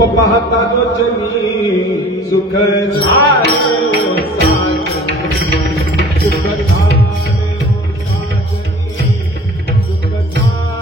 रूप पाहता लोचनी सुख झाले ओ साजनी सुख झाले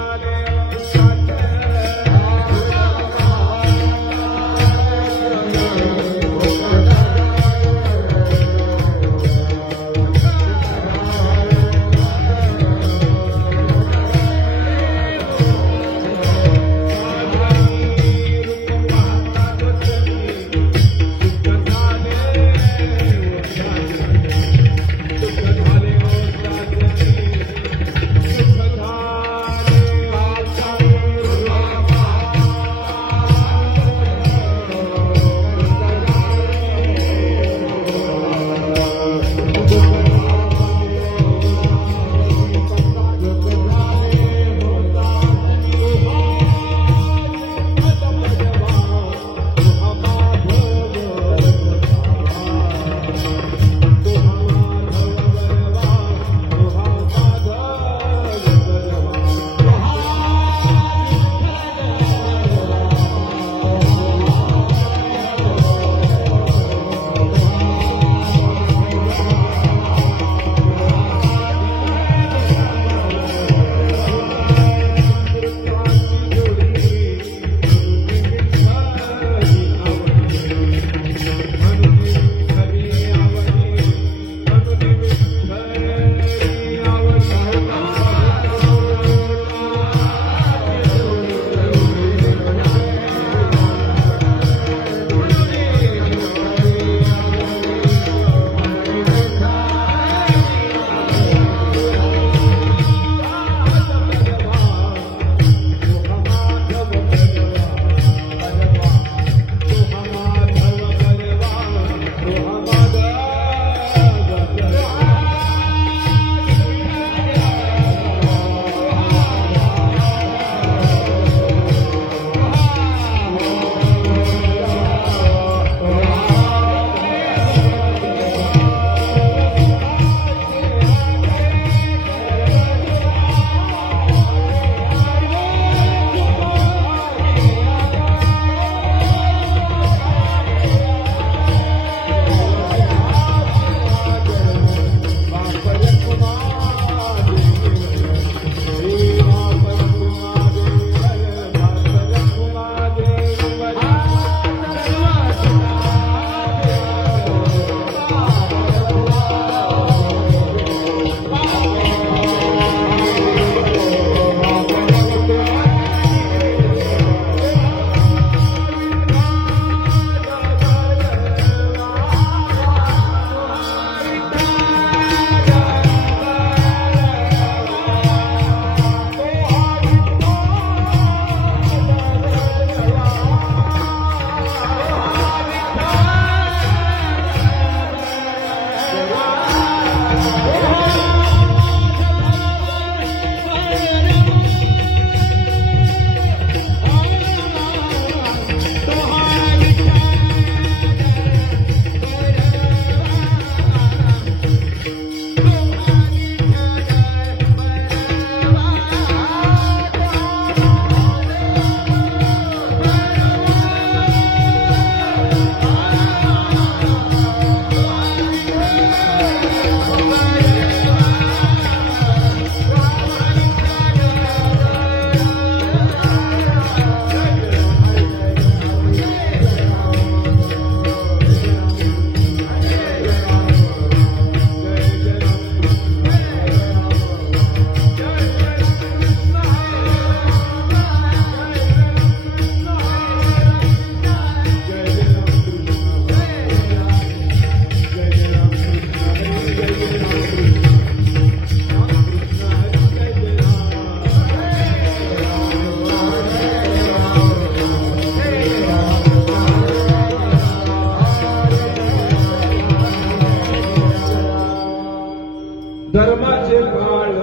धर्माचे बाळ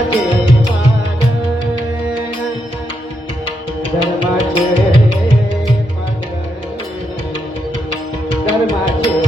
धर्माचे धर्माचे धर्माचे धर्माचे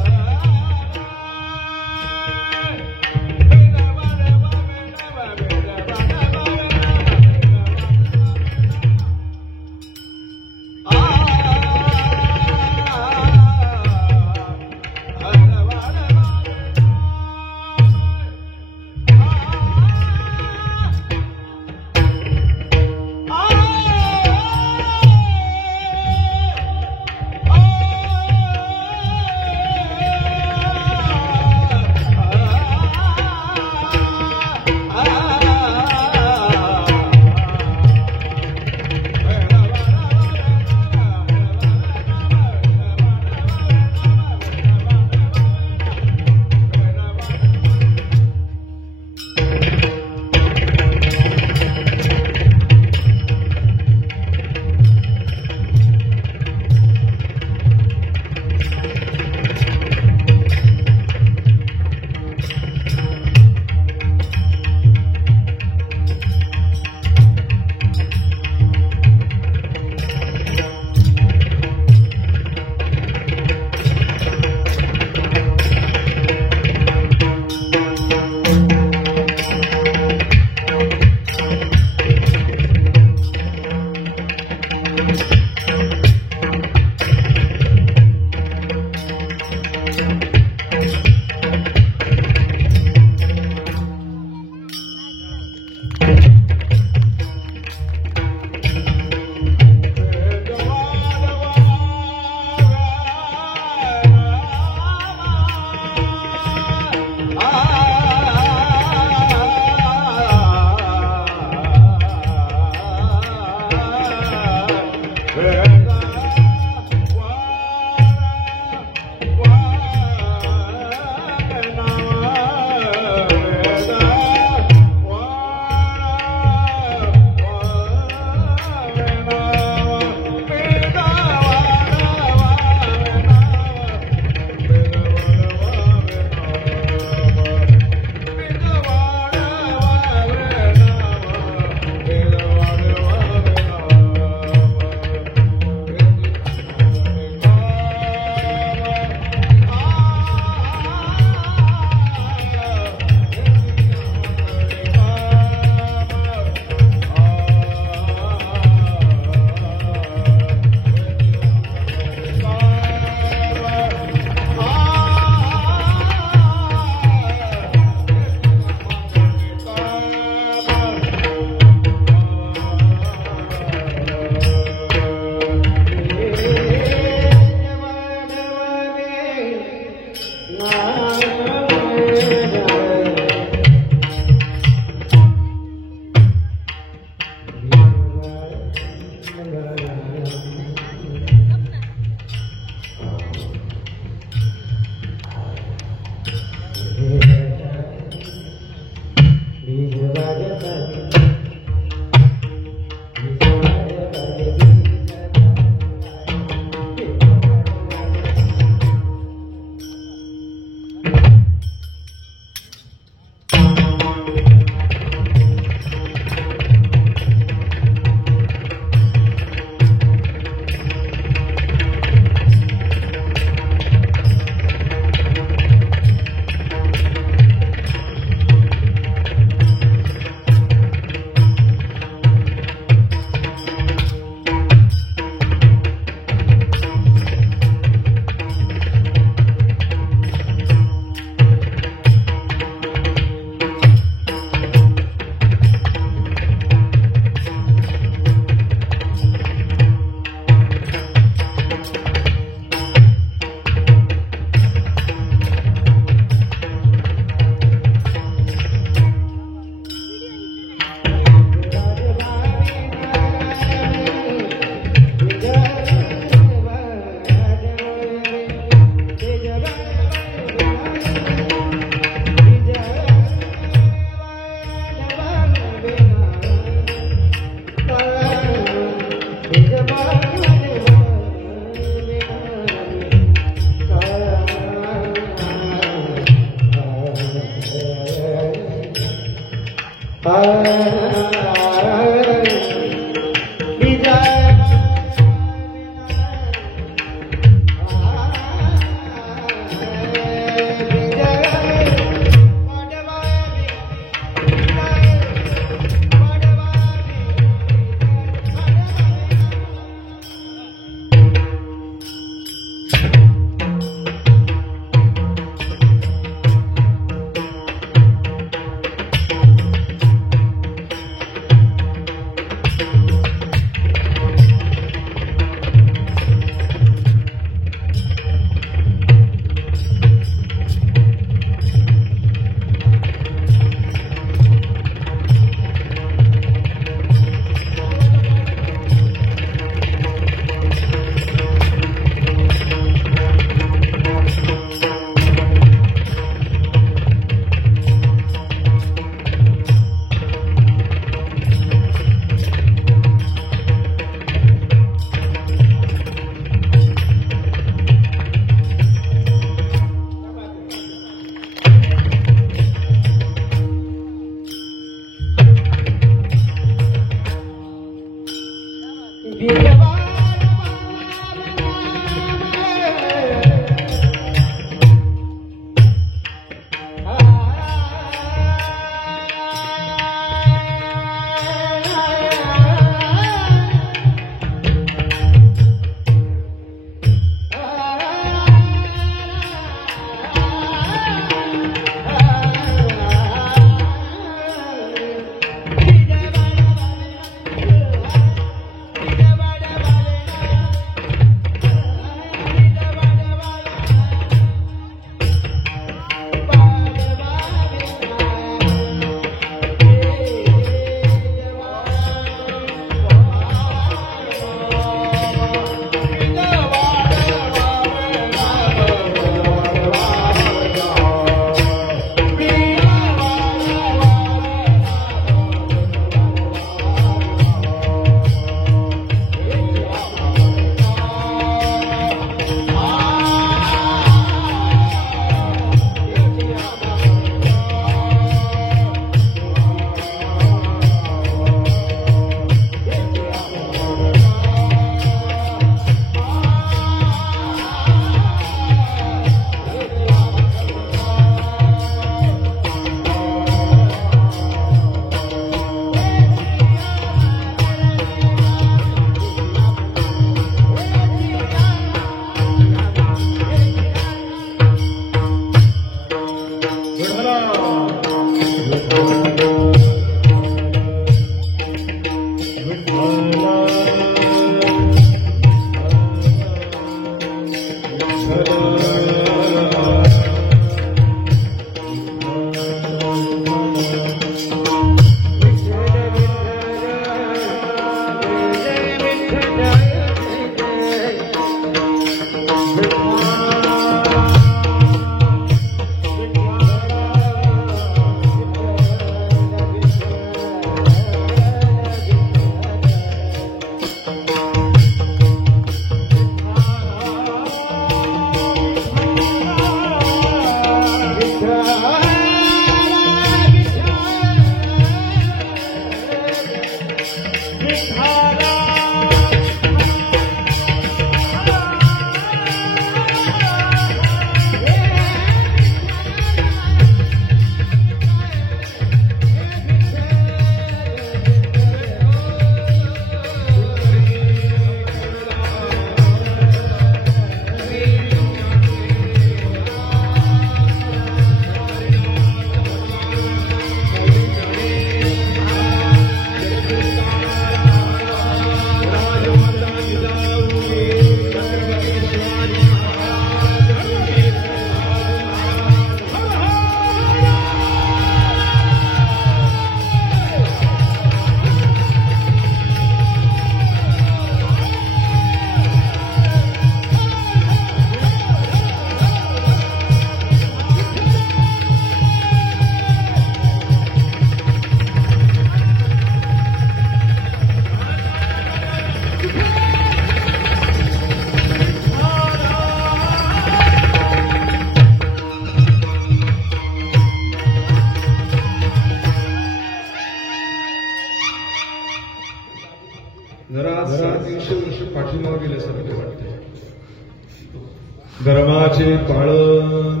धर्माचे पालन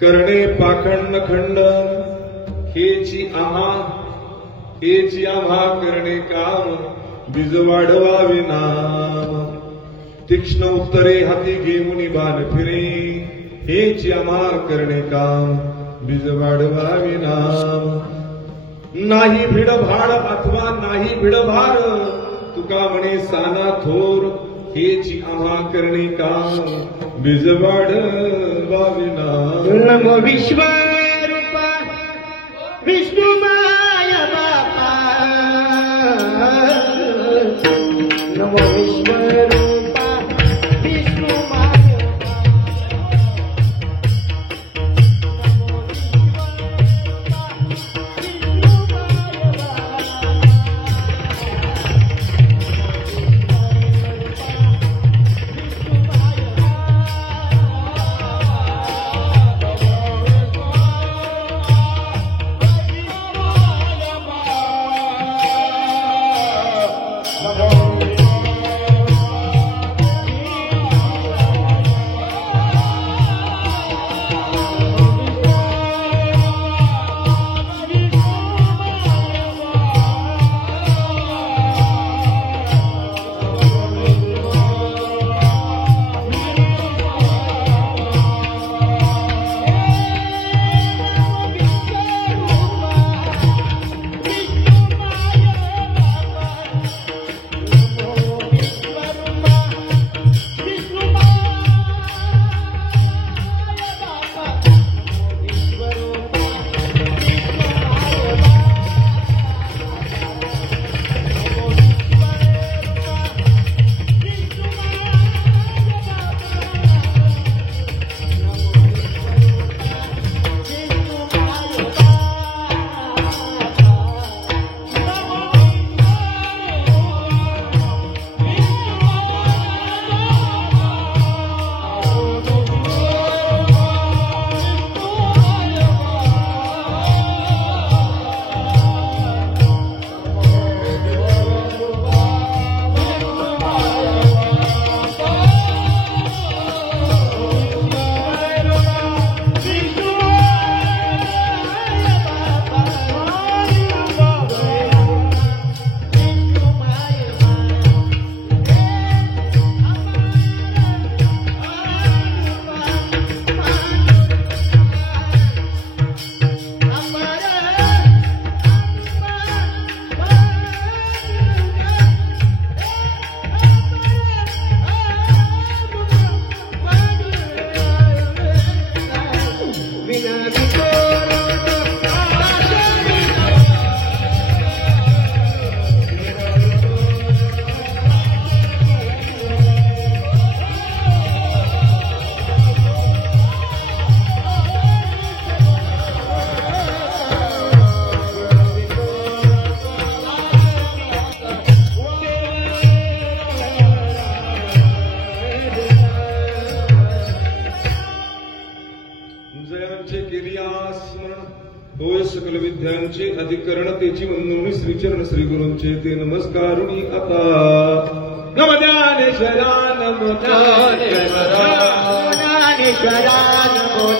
करणे पाखंड खंडन हेची आम्हा करणे काम बीज वाढवावे नाम तीक्ष्ण उत्तरे हाती घेऊन बाण फिरे हेची आम्हा करणे काम बीज वाढवावे नाम नाही भिडभाड अथवा नाही भिडभार तुका म्हणे साना थोर हेची आम्हा करणे काम बीज वाढवावे नाम नमो विश्वरूपा विष्णुमाय बापा नमो विश्वरूपा विष्णुमाय होय सकल विद्यांचे अधिकरणतेची वंदवणी श्रीचरण श्री गुरूंचे ते नमस्कारुणी आता नम ज्ञानेश्वरा नमो ज्ञानेश्वरा ज्ञानेश्वरा नमो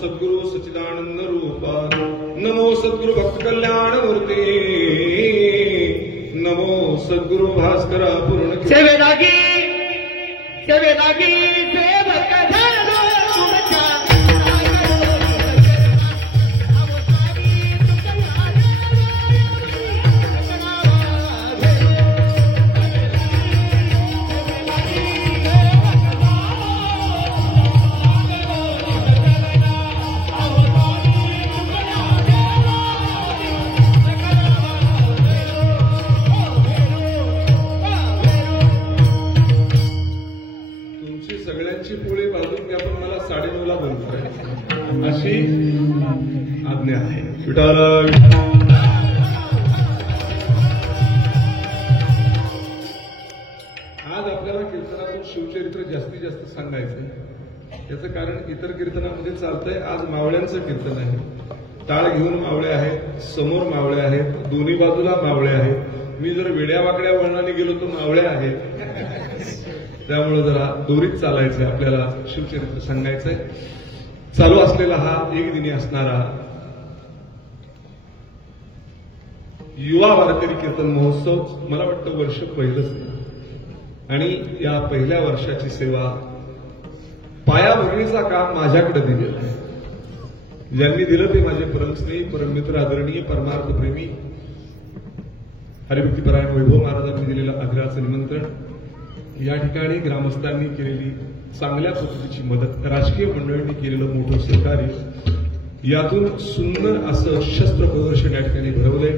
सद्गुरु सच्चिदानंद रूपा नमो सद्गुरु भक्त कल्याण मूर्ती नमो सद्गुरु भास्करा पूर्ण सेवेदागी सेवक झालो तुमची सगळ्यांची पोळी भाजून घ्या पण मला 9:30ला बोलतोय अशी आज्ञा आहे. विठाला आज आपल्याला कीर्तनातून शिवचरित्र जास्तीत जास्त सांगायचंय. याचं कारण इतर कीर्तनामध्ये चालतंय. आज मावळ्यांचं कीर्तन आहे. टाळ घेऊन मावळे आहेत, समोर मावळे आहेत, दोन्ही बाजूला मावळे आहेत. मी जर वेड्या वाकड्या वळणाने गेलो तर मावळे आहेत. त्यामुळे जरा दोरीत चालायचंय. आपल्याला शिवचरित्र सांगायचंय. चालू असलेला हा एक दिनी असणारा युवा वारकरी कीर्तन महोत्सव मला वाटतं वर्ष पहिलंच आहे. आणि या पहिल्या वर्षाची सेवा पायाभरणीचा काम माझ्याकडे दिलेला आहे. ज्यांनी दिलं ते माझे परमस्नेही, परममित्र, आदरणीय, परमार्थप्रेमी हरिभक्तीपरायण वैभव महाराजांनी दिलेलं आग्रहाचं निमंत्रण, या ठिकाणी ग्रामस्थांनी केलेली चांगल्या पद्धतीची मदत, राजकीय मंडळींनी केलेलं मोठं सहकार्य, यातून सुंदर असं शस्त्र प्रदर्शन या ठिकाणी भरवलंय.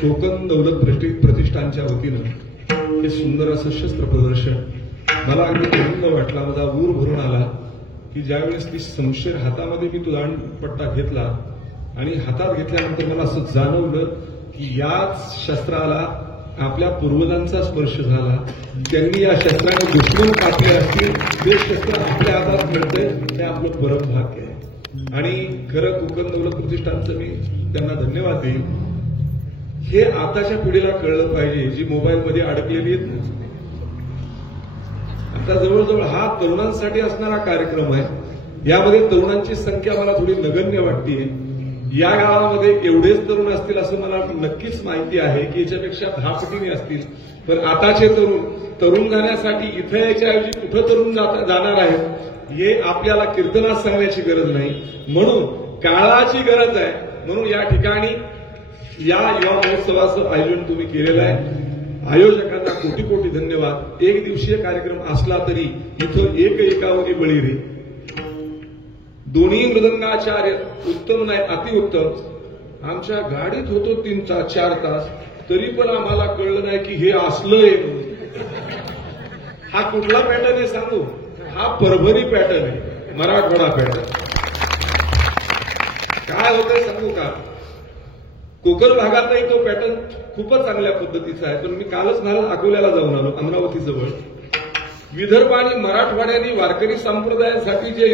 कोकण दौलत प्रतिष्ठानच्या वतीनं हे सुंदर असं शस्त्र प्रदर्शन मला अगदी आनंद वाटला. माझा ऊर भरून आला की ज्यावेळेस ती शमशेर हातामध्ये मी तो दांडपट्टा घेतला आणि हातात घेतल्यानंतर मला असं जाणवलं की याच शस्त्राला आपल्या पूर्वजांचा स्पर्श झाला. त्यांनी या शस्त्राने दुश्मन कापले असतील, ते शस्त्र आपल्या हातात मिळतंय, हे आपलं परम भाग्य आहे. आणि खरं कोकण दौलत प्रतिष्ठानचं मी त्यांना धन्यवाद देईन. हे आताच्या पिढीला कळलं पाहिजे, जी मोबाईलमध्ये अडकलेली आहेत ना. आता जवळजवळ हा तरुणांसाठी असणारा कार्यक्रम आहे. यामध्ये तरुणांची संख्या मला थोडी नगण्य वाटते. या गावामध्ये एवढेच तरुण असतील असं मला नक्कीच माहिती आहे की याच्यापेक्षा 10 पटीने असतील. पण आताचे तरुण जाण्यासाठी इथे याच्याऐवजी कुठं तरुण जाणार आहेत हे आपल्याला कीर्तनात सांगण्याची गरज नाही. म्हणून काळाची गरज आहे. म्हणून या ठिकाणी या युवा महोत्सवाचं आयोजन तुम्ही केलेलं आहे. आयोजकांना कोटी कोटी धन्यवाद. एक दिवसीय कार्यक्रम असला तरी इथं एकावधी बळी रे. दोन्ही मृदंगाचार्य उत्तम नाही, अतिउत्तम. आमच्या गाडीत होतो 3-4 तास, तरी पण आम्हाला कळलं नाही की हे असलं आहे. हा कुठला पॅटर्न आहे सांगू? हा परभणी पॅटर्न आहे, मराठवाडा पॅटर्न. काय होतंय सांगू का? कोकण भागातही तो पॅटर्न खूपच चांगल्या पद्धतीचा आहे. पण मी कालच महाराज अकोल्याला जाऊन आलो, अमरावती जवळ. विदर्भ आणि मराठवाड्याने वारकरी संप्रदायासाठी जे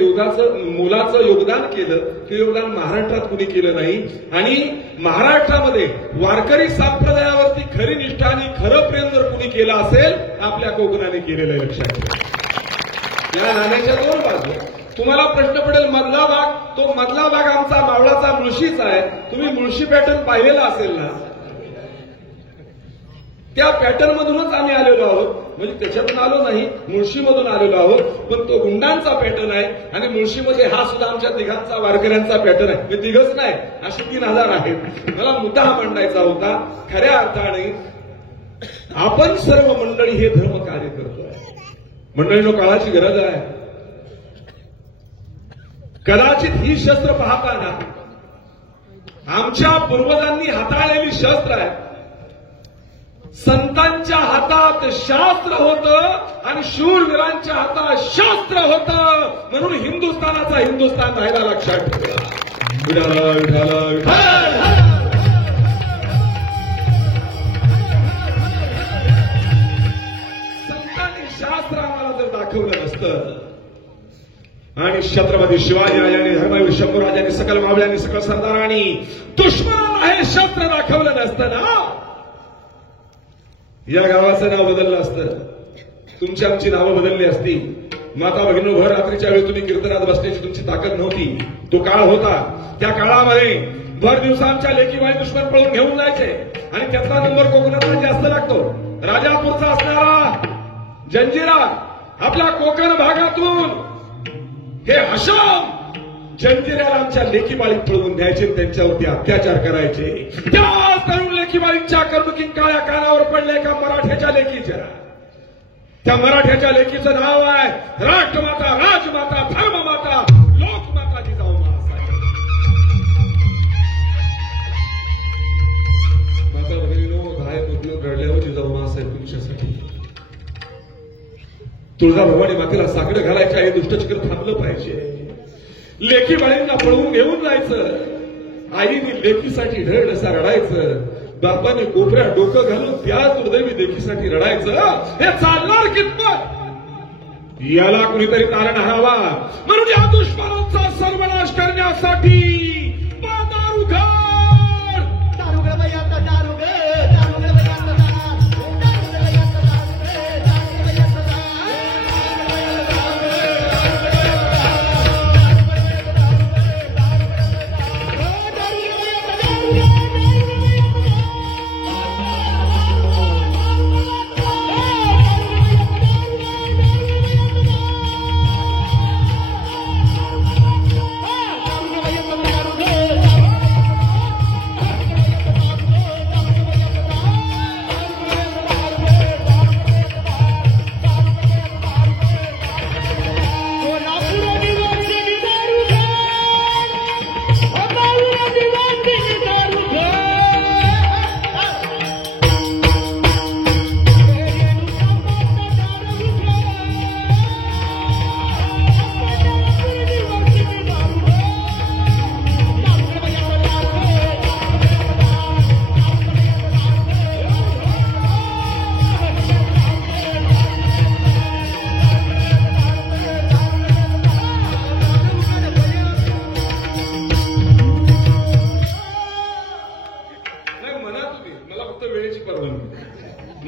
मोलाचं योगदान केलं, ते योगदान महाराष्ट्रात कुणी केलं नाही. आणि महाराष्ट्रामध्ये वारकरी संप्रदायावरती खरी निष्ठा आणि खरं प्रेम जर कुणी केलं असेल, आपल्या कोकणाने केलेलं आहे. लक्षात घ्या. या नाण्याच्या 2 बाजू. तुम्हाला प्रश्न पडेल मधला भाग, तो मधला भाग आमचा मावळाचा मुळशीचा आहे. तुम्ही मुळशी पॅटर्न पाहिलेला असेल ना. त्या पॅटर्न मधूनच आम्ही आलेलो आहोत. म्हणजे त्याच्यातून आलो नाही, मुळशीमधून आलेलो आहोत. पण तो गुंडांचा पॅटर्न आहे. आणि मुळशीमध्ये हा सुद्धा आमच्या तिघांचा वारकऱ्यांचा पॅटर्न आहे. हे तिघच नाही, असे 3000 आहेत. मला मुद्दा हा मांडायचा होता. खऱ्या अर्थाने आपण सर्व मंडळी हे धर्म कार्य करतोय. मंडळींनो, काळाची गरज आहे. कदाचित ही शस्त्र पाहताना आमच्या पूर्वजांनी हाताळलेली शस्त्र आहे. संतांच्या हातात शास्त्र होतं आणि शूरवीरांच्या हातात शास्त्र होतं. म्हणून हिंदुस्थानाचा हिंदुस्थान राहिला. लक्षात ठेवा. विठाला विठाला विठाला. संतांनी शास्त्र आम्हाला जर दाखवलं नसतं आणि छत्रपती शिवाजी राजांनी, धर्मवीर शंभूराजांनी, सकल मावळ्यांनी, सकल सरदारांनी दुश्मनाला हे शस्त्र दाखवलं नसतं ना, या गावाचं नाव बदललं असतं. तुमची आमची नावं बदलली असती. माता भगिनी, भर रात्रीच्या वेळी तुम्ही कीर्तनात बसण्याची तुमची ताकद नव्हती. तो काळ होता. त्या काळामध्ये भर दिवसा आमच्या लेकीबाई दुश्मन पळून घेऊन जायचे. आणि त्याचा नंबर कोकणातून जास्त लागतो. राजापूरचा असणारा जंजिरा आपल्या कोकण भागातून हे हशाम जंजिऱ्याला आमच्या लेकीबाळीत पळवून द्यायचे, त्यांच्यावरती अत्याचार करायचे. त्या तरुण लेकीबाळींच्या कर्मकिंकाळ्या कानावर पडले का मराठ्याच्या लेकीच्या. त्या मराठ्याच्या लेकीचं नाव आहे राष्ट्रमाता, राजमाता, धर्ममाता, लोकमाता जिजाऊ मासाहेब. माता भगिनीनो, घाय पत्नी रडल्यावर जिजाऊ मासाहेब तुमच्यासाठी. तुळजाभवानी मातेला साकडं घालायच्या हे दुष्टचक्र थांबलं पाहिजे. लेखी बाळींना पळवून घेऊन जायचं. आईने लेखीसाठी ढळ असा रडायचं. बापाने कोपऱ्या डोकं घालून त्या दुर्दैवी लेखीसाठी रडायचं. हे चालणार कितपत? याला कुणीतरी तारण हरावा. म्हणून या दुश्मनांचा सर्वनाश करण्यासाठी दार उघड. दारुगड बयात दारुगड, दारुगड बयात दार, दारुगड बयात दारुगड, दारुगड बयात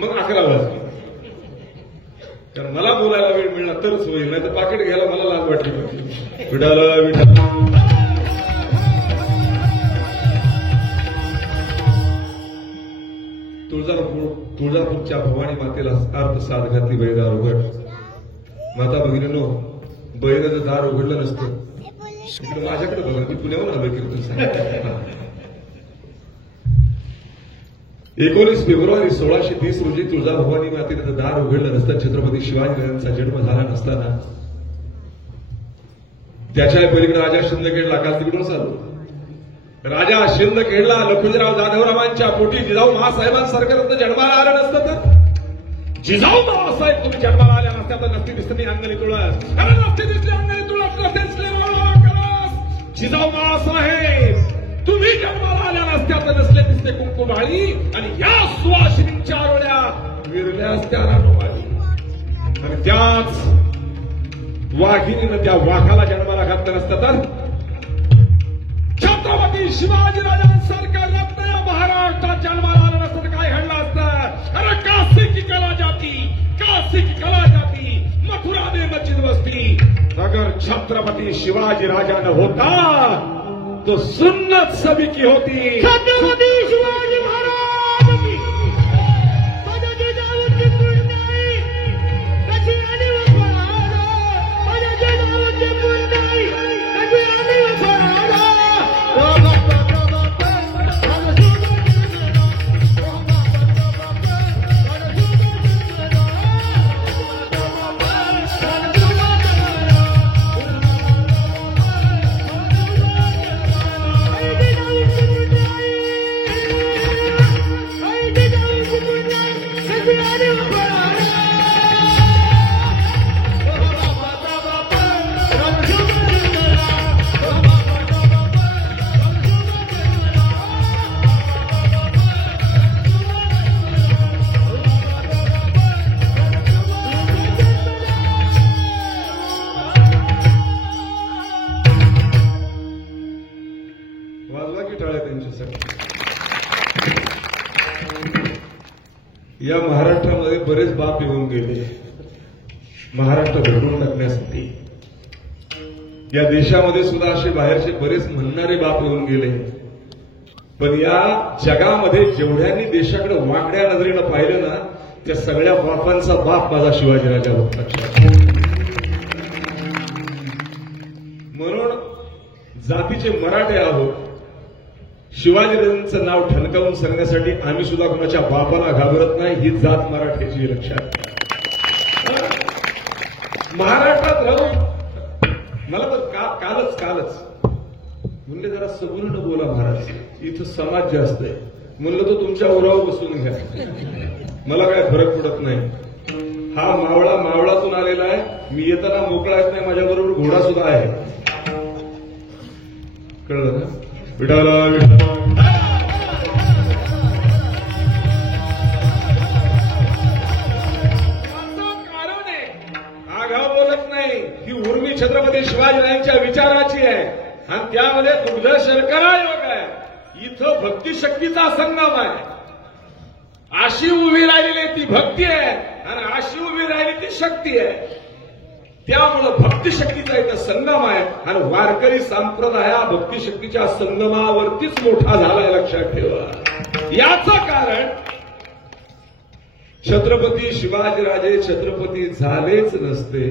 मग 11 वाजले. कारण मला बोलायला वेळ मिळला तरच होईल, नाही तर पाकिट घ्यायला मला लाज वाटली होती. विठाला विठा तुळजापूरच्या भवानी मातेला अर्थ साथ घातली बैदार उघड. माता भगिनीनो, बैलाचं दार उघडलं नसतं. माझ्याकडे बघा, मी पुण्यावर आलोय कीर्तन सांगितलं. 19 फेब्रुवारी 1630 रोजी तुळजाभवानी मातेचं दार उघडलं नसतं. छत्रपती शिवाजीराजांचा जन्म झाला नसताना त्याच्या पलीकडे राजा शिंदखेडला, काल तिकडूनच आलो. राजा शिंदखेडला लखुजीराव जाधवरावांच्या पोटी जिजाऊ महासाहेबांसारखं जन्माला आलं नसतं तर जिजाऊ महासाहेब तुम्ही जन्माला आल्या नसत्या तर नसती दिसली अंगणी तुळस. नसती दिसली अंगणी तुळस, नसती दिसली जिजाऊ महासाहेब तुम्ही जन्माला आल्या नसत्या तर नसले दिसते कुंकुमाळी आणि या सुवासिनींच्या आरोळ्या विरल्या असत्या रानोमाळी. आणि त्याच वाघिणीनं त्या वाघाला जन्माला घातलं नसतं तर छत्रपती शिवाजीराजांसारखं रत्न या महाराष्ट्रात जन्माला आलं नसतं तर काय घडलं असतं? अरे काशी की कला जाती, काशी की कला जाती, मथुरा में मस्जिद बस्ती. अगर छत्रपती शिवाजी राजा न होता तो सुन्नत सभी की होती. छत्रपती शिवाजी महाराज की माझ्या जिजाऊची पुण्याई कशी आणि वफादार, माझ्या जिजाऊची पुण्याई कशी आणि वफादार. या महाराष्ट्रामध्ये बरेच बाप येऊन गेले महाराष्ट्र घडवून टाकण्यासाठी. या देशामध्ये सुद्धा असे बाहेरचे बरेच म्हणणारे बाप येऊन गेले. पण या जगामध्ये जेवढ्यांनी देशाकडे वाकड्या नजरेनं पाहिलं ना, त्या सगळ्या बापांचा बाप माझा शिवाजीराजा होता. म्हणून जातीचे मराठे आहोत. शिवाजीराजांचं नाव ठणकावून सांगण्यासाठी आम्ही सुद्धा कोणाच्या बापाला घाबरत नाही. ही जात मराठ्याची लक्षात. महाराष्ट्रात राहून मला तर कालच म्हणले जरा सगुण बोला महाराज, इथं समाज जास्त आहे. म्हणलं तो तुमच्या ओरावर बसून घ्या, मला काय फरक पडत नाही. हा मावळा मावळातून आलेला आहे. मी येताना मोकळा येत नाही, माझ्याबरोबर घोडा सुद्धा आहे. कळलं ना? विठाला विठाला ही उर्मी छत्रपती शिवाजीराजांच्या विचाराची आहे आणि त्यामध्ये दुग्ध शर्करा योग आहे. इथं भक्तिशक्तीचा संगम आहे. अशी उभी राहिलेली ती भक्ती आहे आणि अशी उभी राहिली ती शक्ती आहे. त्यामुळं भक्तिशक्तीचा इथं संगम आहे आणि वारकरी संप्रदाय हा भक्तिशक्तीच्या संगमावरतीच मोठा झालाय, लक्षात ठेवा. याचं कारण छत्रपती शिवाजीराजे छत्रपती झालेच नसते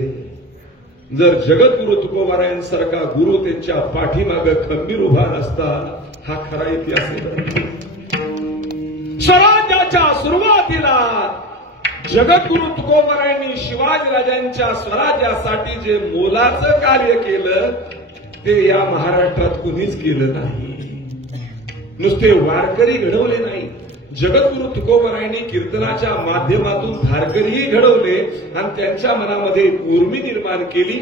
जर जगद्गुरु तुकोबारायांसारखा गुरु त्यांच्या पाठीमागे खंबीर उभा नसता. हा खरा इतिहास आहे. स्वराज्याच्या सुरुवातीला जगद्गुरु तुकोबारायांनी शिवाजीराजांच्या स्वराज्यासाठी जे मोलाचं कार्य केलं ते या महाराष्ट्रात कुणीच केलं नाही. नुसते वारकरी घडवले नाही, जगद्गुरु तुकोबारायांनी कीर्तनाच्या माध्यमातून धारकरीही घडवले आणि त्यांच्या मनामध्ये उर्मी निर्माण केली.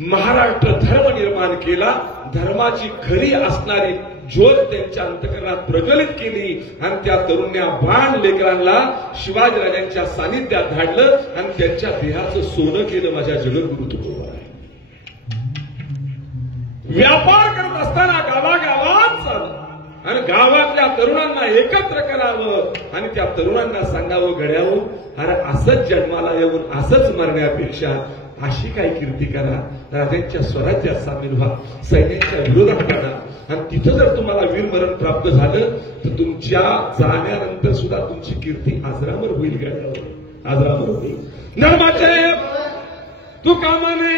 महाराष्ट्र धर्म निर्माण केला. धर्माची खरी असणारी ज्योत त्यांच्या अंतकरणात प्रज्वलित केली आणि त्या तरुण्या बाण लेकरांना शिवाजीराजांच्या सानिध्यात धाडलं आणि त्यांच्या देहाचं सोनं केलं माझ्या जगद्गुरु तुकोबाराय. व्यापार करत असताना गावागावात चालू आणि गावातल्या तरुणांना एकत्र करावं आणि त्या तरुणांना सांगावं, घड्यावं, अरे असंच जन्माला येऊन असंच मरण्यापेक्षा अशी काय कीर्ती करा, राजांच्या स्वराज्यात सामील व्हा, सैन्याच्या विरोधात काढा आणि तिथं जर तुम्हाला वीरमरण प्राप्त झालं तर तुमच्या जाण्यानंतर सुद्धा तुमची कीर्ती आजरामर होईल. घड्यावं आजरामर होईल. धर्माचे तुका म्हणे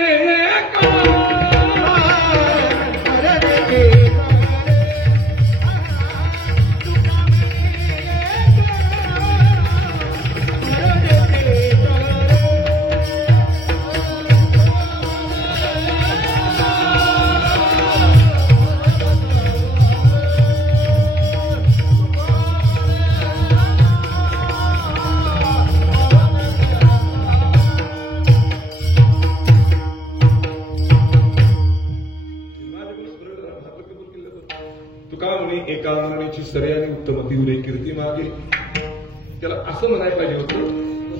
एका मरणाची सरे आणि उत्तमती उरे कीर्ती मागे. त्याला असं म्हणायला पाहिजे होतं,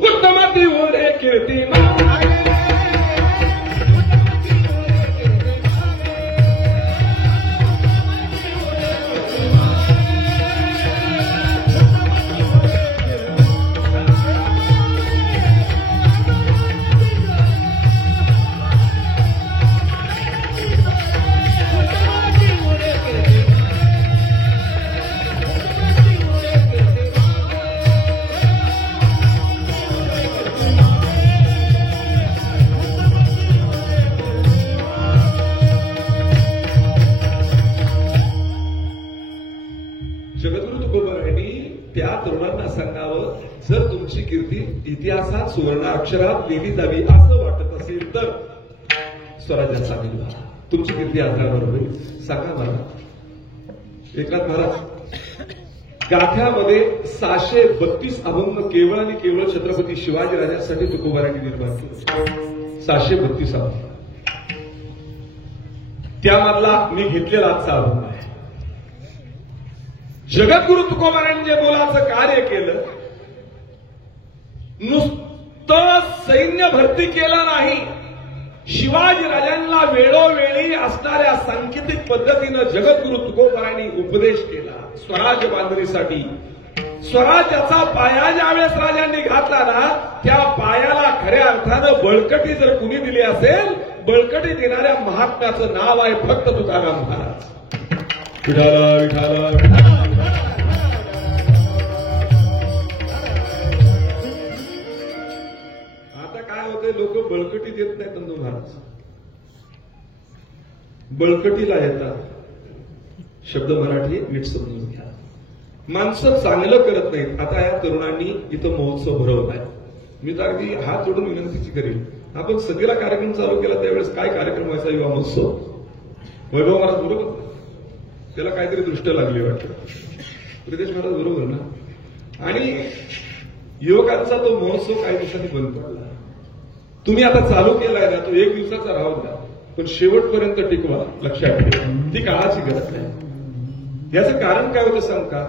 उत्तमती उरे कीर्ती मागे. जगद्गुरु तुकोबारायांनी त्या तरुणांना सांगावं, जर तुमची कीर्ती इतिहासात सुवर्णाक्षरात लिहिली जावी असं वाटत असेल तर स्वराज्यात सामील व्हा, तुमची कीर्ती आजरावर होईल. सांगा मला. एकनाथ महाराज गाथ्यामध्ये 632 अभंग केवळ आणि केवळ छत्रपती शिवाजीराजांसाठी तुकोबारायांनी निर्माण केले. 632 अभंग. त्यामधला मी घेतलेला आजचा अभंग आहे. जगद्गुरु तुकोबारायांनी जे मोलाचं कार्य केलं, नुसतं सैन्य भरती केलं नाही, शिवाजीराजांना वेळोवेळी असणाऱ्या सांकेतिक पद्धतीनं जगद्गुरु तुकोबारायांनी उपदेश केला स्वराज्य बांधणीसाठी. स्वराज्याचा पाया ज्यावेळेस राजांनी घातला ना, त्या पायाला खऱ्या अर्थानं बळकटी जर कुणी दिली असेल, बळकटी देणाऱ्या महात्म्याचं नाव आहे फक्त तुकाराम महाराज. विठाला विठाला विठाला. आता काय होतंय, लोक बळकटी देत नाहीत नंदू महाराज, बळकटीला येतात. शब्द मराठी नीट समजून घ्या. माणसं चांगलं करत नाहीत. आता या तरुणांनी इथं महोत्सव भरवलाय. मी तर अगदी हात जोडून विनंतीची करेन, आपण सगळा कार्यक्रम चालू केला त्यावेळेस काय कार्यक्रम व्हायचा, युवा महोत्सव. वैभव महाराज बरोबर, त्याला काहीतरी दृष्ट लागली वाटतं. प्रितेश महाराज बरोबर ना. आणि युवकांचा तो महोत्सव काही दिवसांनी बंद पडला. तुम्ही आता चालू केलाय ना, तो 1 दिवसाचा राहू द्या, पण शेवटपर्यंत टिकवा. लक्षात ठेवा, ती काळाची गरज आहे. याचं कारण काय होतं सांग का?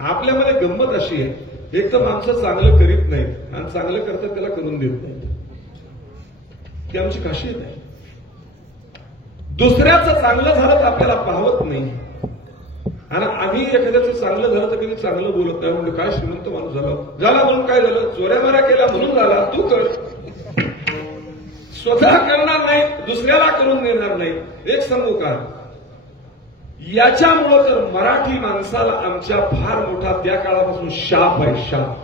आपल्यामध्ये गंमत अशी आहे, एक तर माणसं चांगलं करीत नाहीत आणि चांगलं करतात त्याला करून देत नाहीत. ती आमची खासियत आहे. दुसऱ्याचं चांगलं झालं तर आपल्याला पाहत नाही, आणि आम्ही एखाद्याचं चांगलं झालं तर कधी चांगलं बोलत नाही. म्हणजे काय श्रीमंत माणूस झाला म्हणून काय झालं, चोऱ्या माऱ्या केल्या म्हणून झाला, तू कर. स्वतः करणार नाही, दुसऱ्याला करून देणार नाही. एक सांगू का, याच्यामुळं तर मराठी माणसाला आमच्या फार मोठा त्या काळापासून शाप आहे. शाप.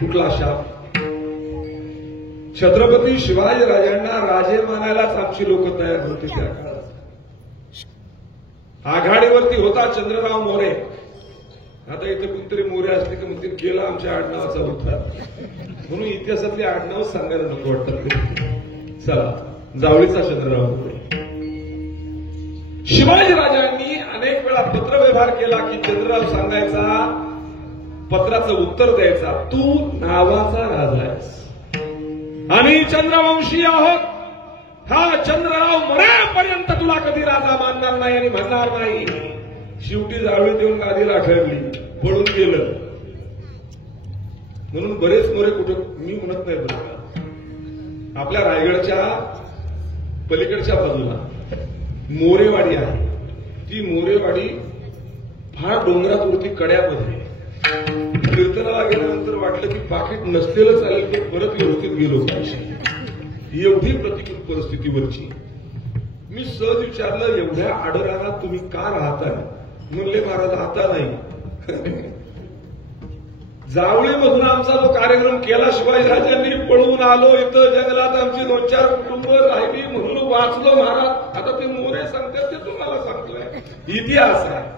कुठला शाप? छत्रपती शिवाजीराजांना राजे मानायलाच आमची लोक तयार होती त्या काळात. आघाडीवरती होता चंद्रराव मोरे. आता इथे कोणतरी मोरे असले की म्हणतील केला आमच्या आडनावाचा उद्धार, म्हणून इतिहासातली आडनाव सांगायला नको वाटतात. चला, जावळीचा चंद्रराव मोरे. शिवाजीराजांनी अनेक वेळा पत्रव्यवहार केला की चंद्रराव सांगायचा, पत्राचं उत्तर द्यायचा, तू नावाचा राजा आहेस, आम्ही चंद्रवंशी आहोत. हा चंद्रराव मरेपर्यंत तुला कधी राजा मानणार नाही आणि म्हणणार नाही. शेवटी जावळी देऊन गादी राखडली, पडून गेलं. म्हणून बरेच मोरे कुठं, मी म्हणत नाही बरं का, आपल्या रायगडच्या पलीकडच्या बाजूला मोरेवाडी आहे. ती मोरेवाडी फार डोंगरावरती कड्यामध्ये. कीर्तनाला गेल्यानंतर वाटलं की पाकिट नसलेलं चालेल की परत व्यवस्थित गेलो पाहिजे, एवढी प्रतिकूल परिस्थितीवरची. मी सहज विचारलं, एवढ्या आडरानात तुम्ही का राहताय? म्हणले महाराज आता नाही. जावळीमधून आमचा जो कार्यक्रम केला शिवाजीराजांनी, पळून आलो इथं जंगलात, आमची 2-4 कुटुंब राहिली म्हणून वाचलो महाराज. आता ते मोरे सांगतात ते तुम्हाला सांगतोय, इतिहास आहे.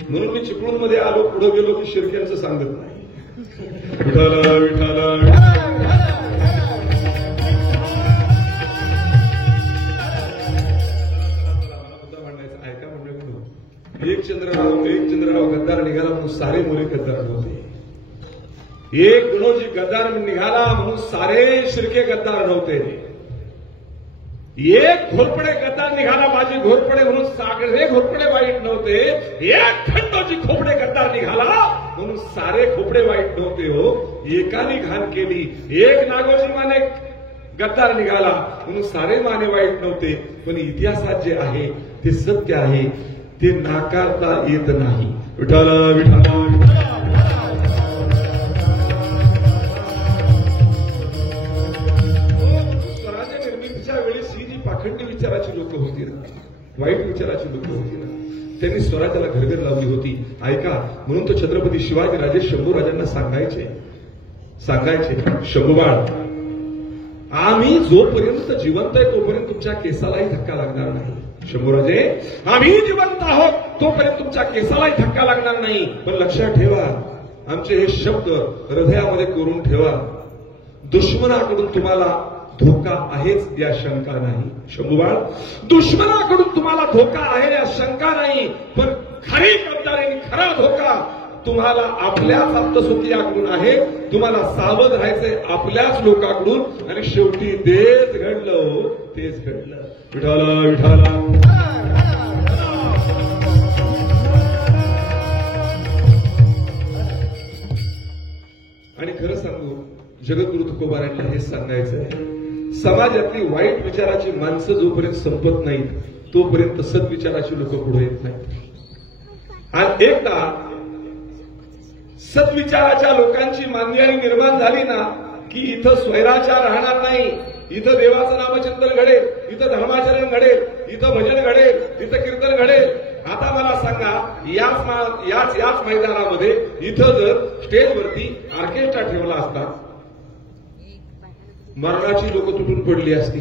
म्हणून मी चिपळूणमध्ये आलो, पुढे गेलो की शिर्क्यांचं सांगत नाही. विठाला विठाला एक चंद्रराव गद्दार निघाला म्हणून सारे मोरे गद्दार नव्हते. एक गुणोजी गद्दार निघाला म्हणून सारे शिर्के गद्दार नव्हते. एक घोरपडे गद्दार निघाला माझी घोरपडे म्हणून सागरे घोरपडे वाईट नव्हते. एक खंडोजी खोपडे गद्दार निघाला म्हणून सारे खोपडे वाईट नव्हते. हो, एकाने घाण केली. एक नागोजी माने गद्दार निघाला म्हणून सारे माने वाईट नव्हते. पण इतिहासात जे आहे ते सत्य आहे, ते नाकारता येत नाही. विठाला विठाला स्वराज्य निर्मितीच्या वेळेस ही जी पाखंडी विचाराची लोक होती ना, वाईट विचाराची लोक होती ना, त्यांनी स्वराज्याला घरघर लावली होती. ऐका, म्हणून तो छत्रपती शिवाजीराजे शंभूराजांना सांगायचे, शंभूबाळ, आम्ही जोपर्यंत जिवंत आहे तोपर्यंत तुमच्या केसालाही धक्का लागणार नाही. शंभूराजे, आम्ही जिवंत आहोत तोपर्यंत तुमच्या केसालाही धक्का लागणार नाही. पण लक्षात ठेवा, आमचे हे शब्द हृदयामध्ये कोरून ठेवा. दुश्मनाकडून तुम्हाला धोका आहेच या शंका नाही. शंभूबाळ, दुश्मनाकडून तुम्हाला धोका आहे या शंका नाही, पण खरी गद्दारी, खरा धोका तुम्हाला आपल्याच आप्तसुखीयाकडून आहे. तुम्हाला सावध राहायचंय आपल्याच लोकांकडून. आणि शेवटी तेच घडलं, तेच घडलं. विठाला विठाला आणि खरं सांगू, जगद्गुरु तुकोबारांना हे सांगायचंय, समाजातली वाईट विचाराची माणसं जोपर्यंत संपत नाहीत तोपर्यंत सद्विचाराची लोक पुढे येत नाहीत. आणि एकदा सद्विचाराच्या लोकांची मांदियारी निर्माण झाली ना की इथं स्वैराचार राहणार नाही. इथं देवाचं नामचिंतन घडेल, इथं धर्माचरण घडेल, इथं भजन घडेल, इथं कीर्तन घडेल. आता मला सांगा, याच मैदानामध्ये इथं जर स्टेजवरती ऑर्केस्ट्रा ठेवला असता, मरणाची लोक तुटून पडली असती.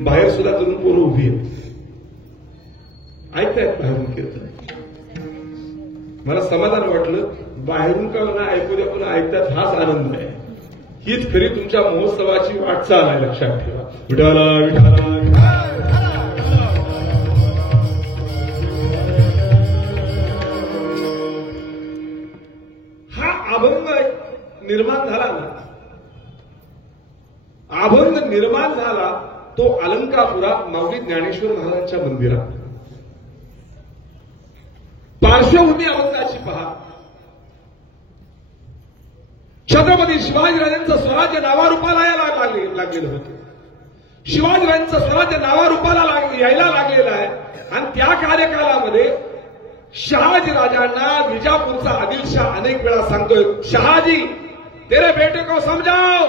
बाहेर सुद्धा तरुण पोरं उभी आहेत, ऐकतायत बाहेरून कीर्तन. मला समाधान वाटलं, बाहेरून का ना ऐकू द्या, पण ऐकतात, हाच आनंद आहे. हीच खरी तुमच्या महोत्सवाची वाटचाल आहे. लक्षात ठेवा. विठाला विठाला अभंग निर्माण झाला तो अलंकापुरा माऊली ज्ञानेश्वर महाराजांच्या मंदिरात. पार्श्वभूमी अभंगाची पहा. छत्रपती शिवाजीराजांचं स्वराज्य नावारूपाला यायला लागलेलं होतं. शिवाजीराजांचं स्वराज्य नावारूपाला यायला लागलेलं आहे आणि त्या कार्यकालामध्ये शहाजीराजांना विजापूरचा आदिलशाह अनेक वेळा सांगतोय, शहाजी तेरे बेटे को समजाओ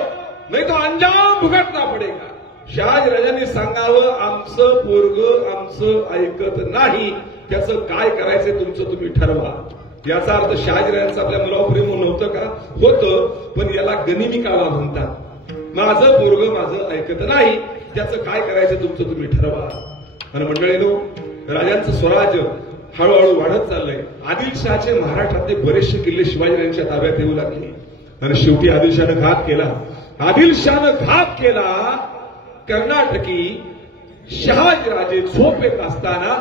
नहीं तो अंजाम भुगतना पडेगा. शहाजीराजांनी सांगावं, आमचं पोरग आमचं ऐकत नाही, त्याचं काय करायचंय तुमचं तुम्ही ठरवा. याचा अर्थ शहाजीराजांचं आपल्या मुलावर प्रेम नव्हतं का? होतं, पण याला गनिमी कावा म्हणतात. माझं पोरग माझं ऐकत नाही, त्याचं काय करायचं तुमचं तुम्ही ठरवा. आणि मंडळीनो, राजांचं स्वराज्य हळूहळू वाढत चाललंय. आदिलशहाचे महाराष्ट्रातले बरेचसे किल्ले शिवाजीराजांच्या ताब्यात येऊ लागले आणि शेवटी आदिलशहानं घात केला. आदिलशहानं घात केला. कर्नाटकी शहाजीराजे झोपेत असताना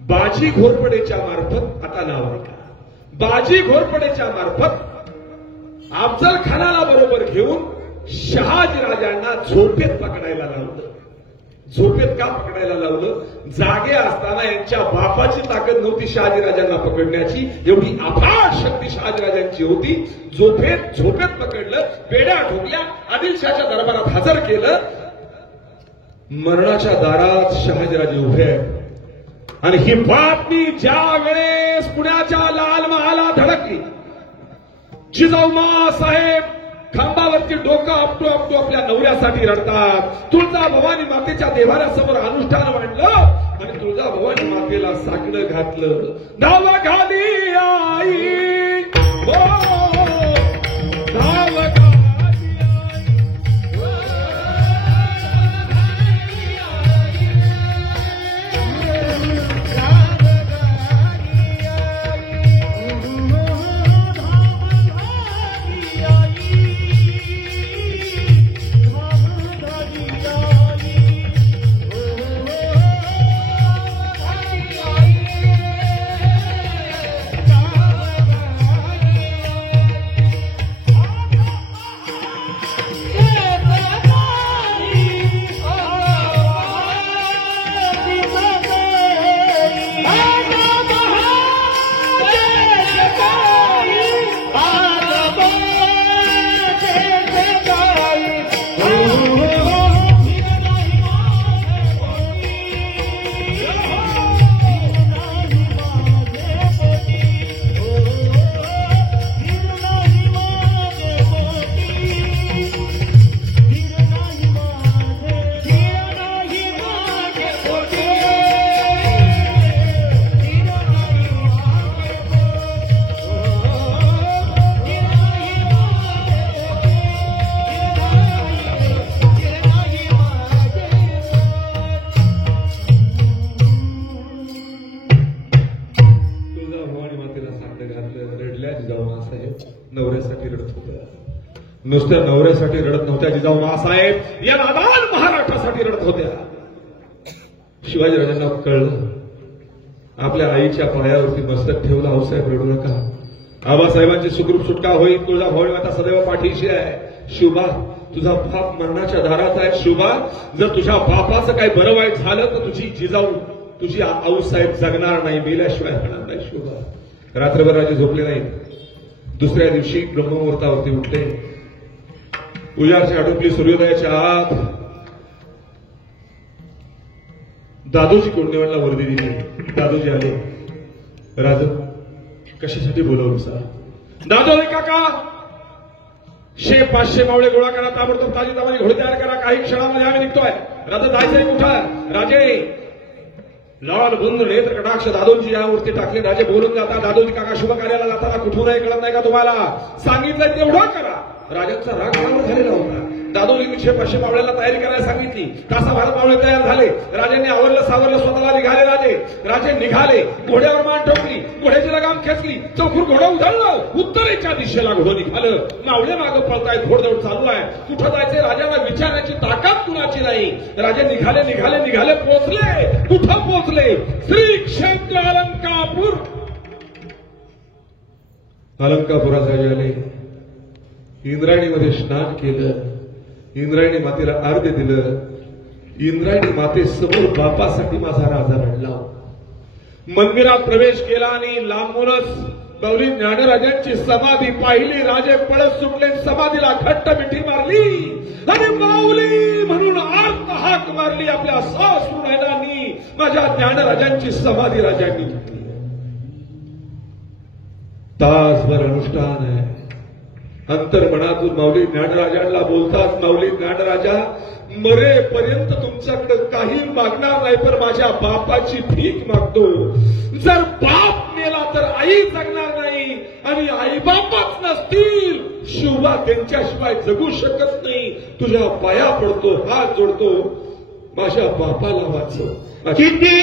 बाजी घोरपडेच्या मार्फत, आता नाव आहे का, बाजी घोरपडेच्या मार्फत अफजल खानाला बरोबर घेऊन शहाजीराजांना झोपेत पकडायला लावलं. झोपेत का पकडायला लावलं? जागे असताना यांच्या बापाची ताकद नव्हती शहाजीराजांना पकडण्याची, एवढी अफाट शक्ती शहाजीराजांची होती. झोपेत पकडलं, बेड्या ठोकल्या, आदिलशहाच्या दरबारात हजर केलं. मरणाच्या दारात शहाजीराजे उभे आहेत आणि ही बातमी ज्या वेळेस पुण्याच्या लाल महालात धडकली, जिजाऊमा साहेब खांबावरती डोकं आपटू आपटू आपल्या नवऱ्यासाठी रडतात. तुळजा भवानी मातेच्या देवाऱ्यासमोर अनुष्ठान मांडलं आणि तुळजा भवानी मातेला साकडं घातलं. नाव घाली आई, नाव घाली नवऱ्यासाठी रडत होत्या. नुसत्या नवऱ्यासाठी रडत नव्हत्या जिजाऊ साहेब, या नादान महाराष्ट्रासाठी रडत होत्या. शिवाजीराजांना कळलं, आपल्या आईच्या पायावरती मस्तक ठेवला. आऊसाहेब रडू नका, आबासाहेबांची सुखरूप सुटका होईल. तुळजा भवानी माता सदैव पाठीशी आहे. शिवबा, तुझा बाप मरणाच्या दारात आहे. शिवबा, जर तुझ्या बापाचं काही बरं वाईट झालं तर तुझी जिजाऊ, तुझी आऊसाहेब जगणार नाही, मेल्याशिवाय राहणार नाही. शिवबा. रात्रभर राजे झोपले नाही. दुसऱ्या दिवशी ब्रह्ममुहूर्तावरती उठले. उजाडची आटोपली. सूर्योदयाच्या आत दादोजी कोंडदेवांना वर्दी दिली. दादोजी आले. राज, कशासाठी बोलावलं सर? दादोजी काका, 500 मावळे गोळा करा, ताबडतोब ताजी ताजी घोडे तयार करा, काही क्षणामध्ये आम्ही निघतोय. राजा जायचंय कुठं? राजे लाल बंद नेत्र कटाक्ष दादोजी यावरती टाकले. राजे बोलून जाता. दादोजी काका शुभ कार्याला जाताना कुठूनही कळत नाही का तुम्हाला? सांगितलंय तेवढं करा. राजांचा राग कामावर झालेला होता. दादोजींनी 500 मावळ्यांना तयारी करायला सांगितली. तासाभरात मावळे तयार झाले. राजांनी आवरलं सावरलं, स्वतःला निघाले. राजे निघाले. घोड्यावर मान ठोकली, घोड्याची लगाम खेचली, चौखूर घोडं उधळलं, उत्तरेच्या दिशेला घोडं निघालं. मावळे मागं पळतायत, घोडदौड चालू आहे. कुठं जायचे राजाला विचारण्याची ताकद कुणाची नाही. राजे निघाले, पोहोचले. कुठं पोहोचले? श्री क्षेत्र अलंकापूर. अलंकापुरात राजे आले. इंद्रायणीमध्ये स्नान केलं. इंद्रायणी मातेला अर्ध्य दिलं. इंद्रायणी मातेसमोर बापासाठी माझा राजा रडला. मंदिरात प्रवेश केला आणि लांबूनच माऊली ज्ञानराजांची समाधी पाहिली. राजे पळत सुटले, समाधीला घट्ट मिठी मारली आणि माऊली म्हणून आर्त हाक मारली. आपल्या सासू नयनांनी माझ्या ज्ञानराजांची समाधी राजांनी घेतली. तासभर अनुष्ठान आहे. अंतर्मनातून माऊली ज्ञानराजांना बोलतात, माऊली ज्ञानराजा मरेपर्यंत तुमच्याकडे काही मागणार नाही, पण माझ्या बापाची भीक मागतो. जर बाप मेला तर आई जगणार नाही, आणि आई बापच नसतील शिवबा त्यांच्याशिवाय जगू शकत नाही. तुझ्या पाया पडतो, हात जोडतो, माझ्या बापाला वाचव. किती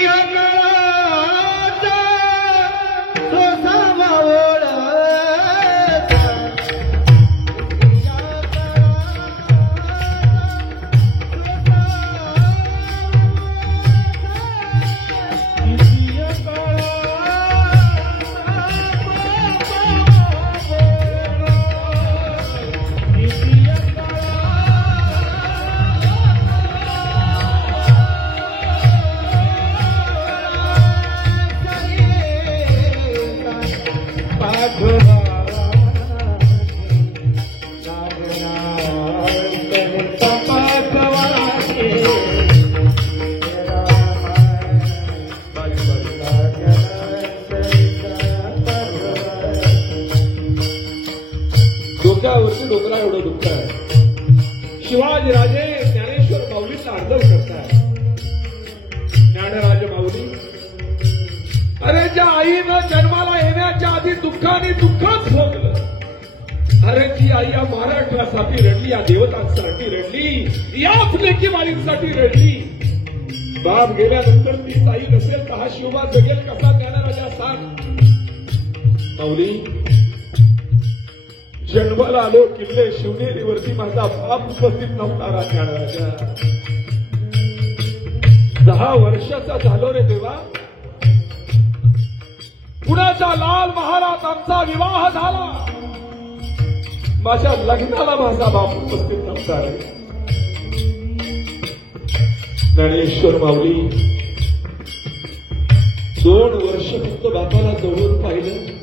डोक्यावरती डोकरा एवढं दुःख आहे. शिवाजी राजे ज्ञानेश्वर माऊलीचा आदर करतात. ज्ञानराज माऊली, अरे ज्या आईनं जन्माला येण्याच्या आधी दुःखाने दुःखच भोगलं. अरे जी आई या महाराष्ट्रासाठी रडली, या देवतांसाठी रडली, याच लेकीवालींसाठी रडली. बाप गेल्यानंतर तीच आई नसेल तर हा शिवबा जगेल कसा? ज्ञानराजा सांग. माऊली, जन्माला आलो किल्ले शिवनेरीवरती, माझा बाप उपस्थित नव्हता. ज्ञानराजा 10 वर्षाचा झालो रे देवा. पुण्याच्या लाल महालात आमचा विवाह झाला. माझ्या लग्नाला माझा बाप उपस्थित नव्हता रे. ज्ञानेश्वर माऊली 2 वर्ष फक्त बापाला जवळून पाहिलं,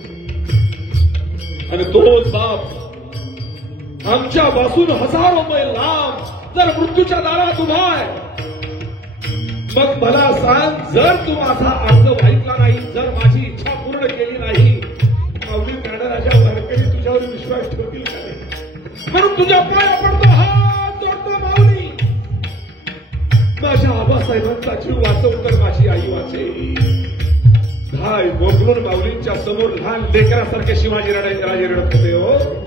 आणि तोच बाप आमच्यापासून हजारो मैल लांब जर मृत्यूच्या दारात उभा आहे. मग मला सांग, जर तू माझा अर्ज ऐकला नाही, जर माझी इच्छा पूर्ण केली नाही, माऊली ज्ञानराजा वारकरी तुझ्यावर विश्वास ठेवतील का नाही? म्हणून तुझ्या पाया पडतो, हात जोडतो माऊली. माझ्या आबासाहेबांचा जीव वाचव तर माझी आई वाचेल. हाय बोगलून माऊलींच्या समोर लहान लेकरासारखे शिवाजी राजे रडत होते. हो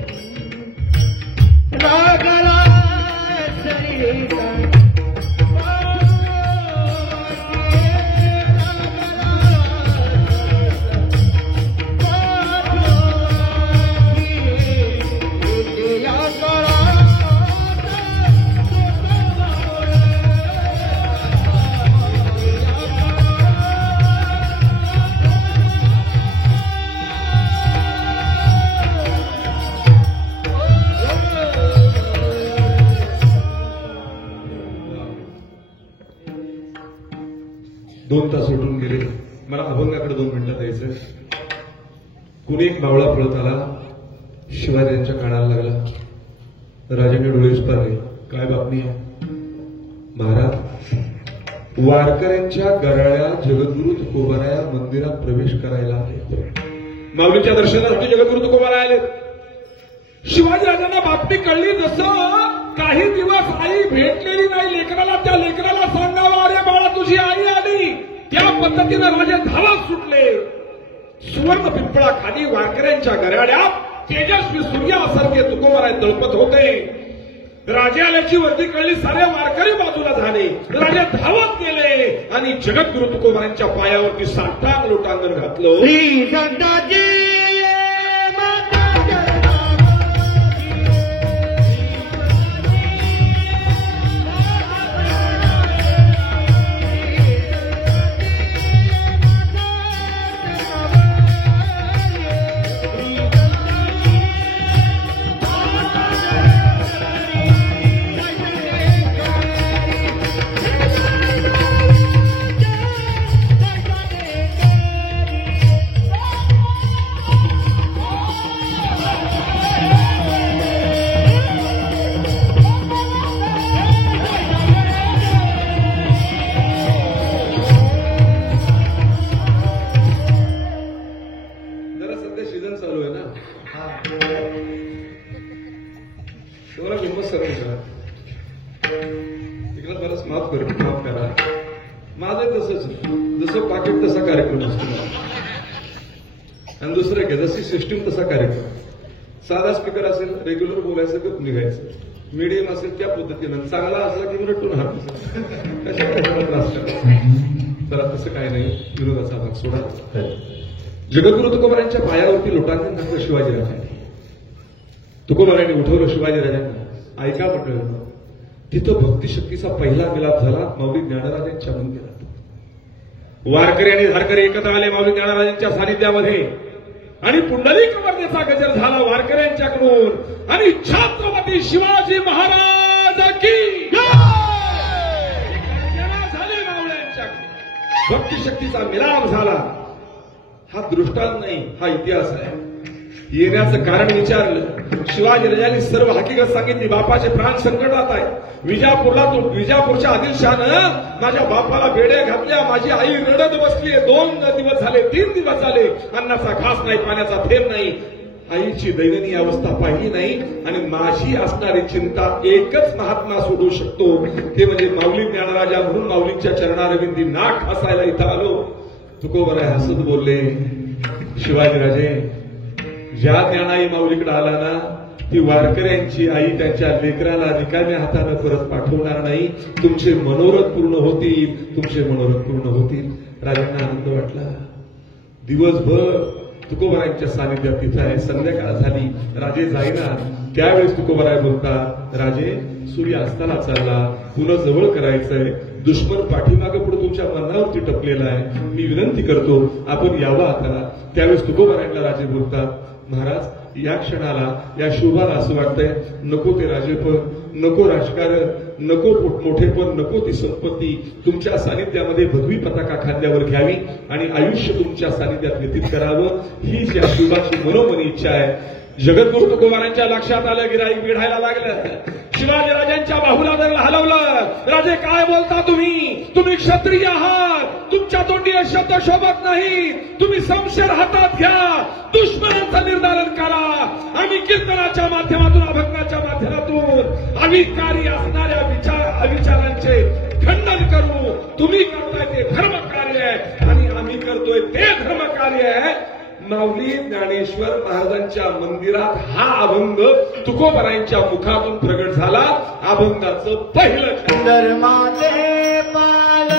दोन तास उठून गेले. मला अभंगाकडे 2 मिनिटं द्यायचं. कुणी एक मावळा पळत आला, शिवाजी कानाला लागला. राजाने डोळे विस्पारले. काय बातमी आहे? महाराज, वारकऱ्यांच्या गराळ्या जगद्गुरु तुकोबाराया मंदिरात प्रवेश करायला आले. माऊलीच्या दर्शनासाठी जगद्गुरु तुकोबाराया आले. शिवाजी राजांना बातमी कळली. जसं काही दिवस आई भेटलेली नाही लेकराला, त्या लेकराला सांगावं, अरे बाळा तुझी आई आली. त्या पद्धतीनं राजे धावत सुटले. सुवर्ण पिंपळा खाली वारकऱ्यांच्या गराड्यात तेजस्वी सूर्यासारखे तुकोबाराय तळपत होते. राजे आल्याची वर्दी कळली. सारे वारकरी बाजूला झाले. राजे धावत गेले आणि जगद्गुरु तुकोबारायांच्या पायावरती साष्टांग लोटांगण घातलं. श्री संताजी मला माफ करा. माझं तसंच जसं पाकिट तसा कार्यक्रम असतो आणि दुसरं काय जशी सिस्टीम तसा कार्यक्रम. साधा स्पीकर असेल रेग्युलर बोलायचं गप निघायचं. मीडियम असेल त्या पद्धतीनं चांगला असला की रटून हात कशा त्रास करा. तर तसं काय नाही. विरोधाचा भाग सोडा. जगद्गुरु तुकोबारांच्या पायावरती लोटांगण घातलं शिवाजीराजांनी. तुकोबारांनी उठवलं शिवाजीराजांना. ऐका म्हटलं तिथं भक्तिशक्तीचा पहिला मिलाप झाला माऊली ज्ञानराजांच्या मंदिरात. वारकरी आणि धारकरी एकत्र आले माऊली ज्ञानराजांच्या सानिध्यामध्ये आणि पुंडलिक वर्णेचा गजर झाला वारकऱ्यांच्याकडून आणि छत्रपती शिवाजी महाराज की झाले माऊल्यांच्याकडून. भक्तिशक्तीचा मिलाप झाला. हा दृष्टांत नाही, हा इतिहास आहे. येण्याचं कारण विचारलं. शिवाजीराजांनी सर्व हकीकत सांगितली. बापाचे प्राण संकटात आहे. विजापूरच्या आदिलशानं माझ्या बापाला बेड्या घातल्या. माझी आई रडत बसली. 2 दिवस झाले, 3 दिवस झाले. अन्नाचा घास नाही, पाण्याचा थेंब नाही. आईची दैननीय अवस्था पाहिली नाही आणि माझी असणारी चिंता एकच महात्मा सोडू शकतो, ते म्हणजे माऊली ज्ञानराजा. म्हणून माऊलींच्या चरणारविंदी नाक हसायला इथं आलो. तुकोबाराय हसत बोलले, शिवाजीराजे ज्या ज्ञानाई माऊलीकडे आला ना ती वारकऱ्यांची आई त्यांच्या लेकराला रिकाम्या हातानं परत पाठवणार नाही. तुमचे मनोरथ पूर्ण होतील, तुमचे मनोरथ पूर्ण होतील. राजांना आनंद वाटला. दिवसभर तुकोबारायांच्या सानिध्यात तिथं आहे. संध्याकाळ झाली, राजे जाईना. त्यावेळेस तुकोबाराय बोलतात, राजे सूर्य अस्ताला चालला, पुन्हा जवळ करायचंय. दुश्मन पाठीमागं पुढे तुमच्या मनावरती टपलेला आहे. मी विनंती करतो आपण यावं आता. त्यावेळेस तुकोबारायांना राजे बोलतात, महाराज या क्षणाला या शुभाला असं वाटतंय नको ते राजेपण, नको राजकारण, नको मोठेपण, नको ती संपत्ती. तुमच्या सानिध्यामध्ये भगवी पताका खांद्यावर घ्यावी आणि आयुष्य तुमच्या सानिध्यात व्यतीत करावं हीच या शुभाची मनोमनी इच्छा आहे. जगद्गुरु तुकोबारांच्या लक्षात आलं. गिराईक बिढायला लागलं. शिवाजीराजांच्या बाहुला जर हलवलं. राजे काय बोलता तुम्ही क्षत्रिय आहात. तुमच्या तोंडी शब्द शोभत नाही. तुम्ही शमशेर हातात घ्या, दुश्मनांचं निर्धारण करा. आम्ही कीर्तनाच्या माध्यमातून, अभंगाच्या माध्यमातून अविकारी असणाऱ्या अविचारांचे खंडन करू. तुम्ही करताय ते धर्म कार्य आहे आणि आम्ही करतोय ते धर्म कार्य आहे. माऊली ज्ञानेश्वर महाराजांच्या मंदिरात हा अभंग तुकोबारायांच्या मुखातून प्रगट झाला. अभंगाचं पहिलं धर्माचे पालन,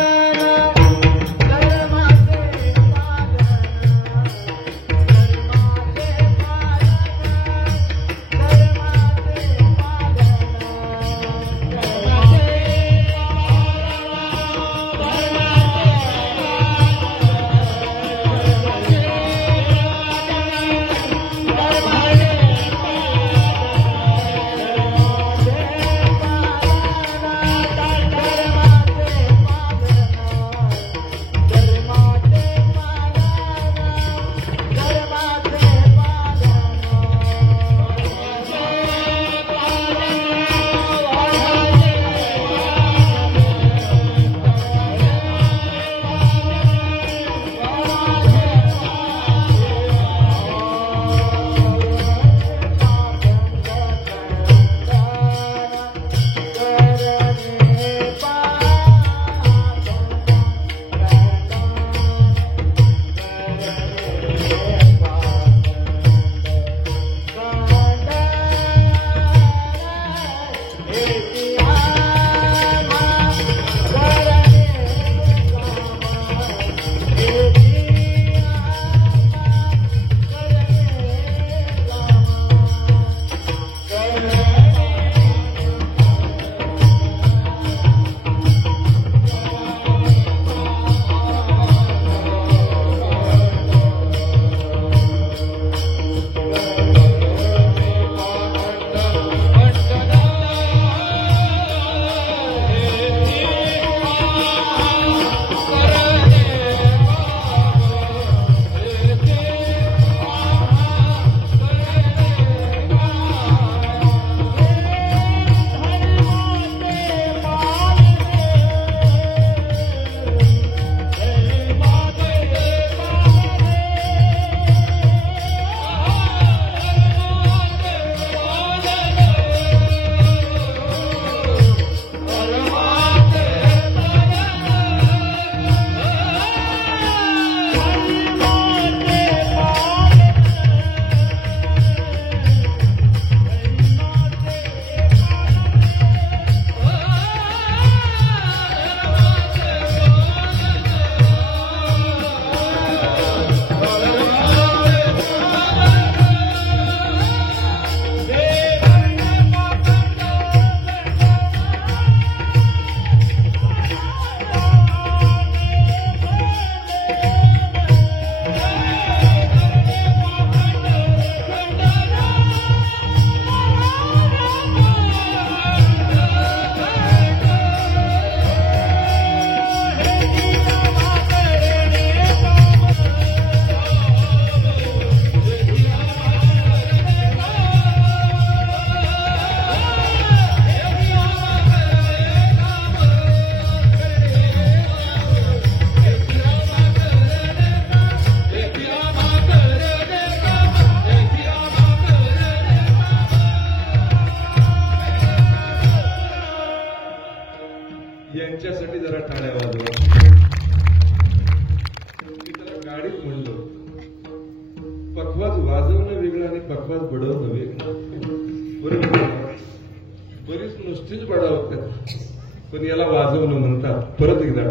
यांच्यासाठी जरा टाळ्या वाजवा. मी त्याला गाडीत म्हणलो, पखवाज वाजवणं वेगळं आणि पखवाज बडवणं वेगळं. बरोबर, बरीच नुसतीच बडावतात, पण याला वाजवणं म्हणतात. परत एकदा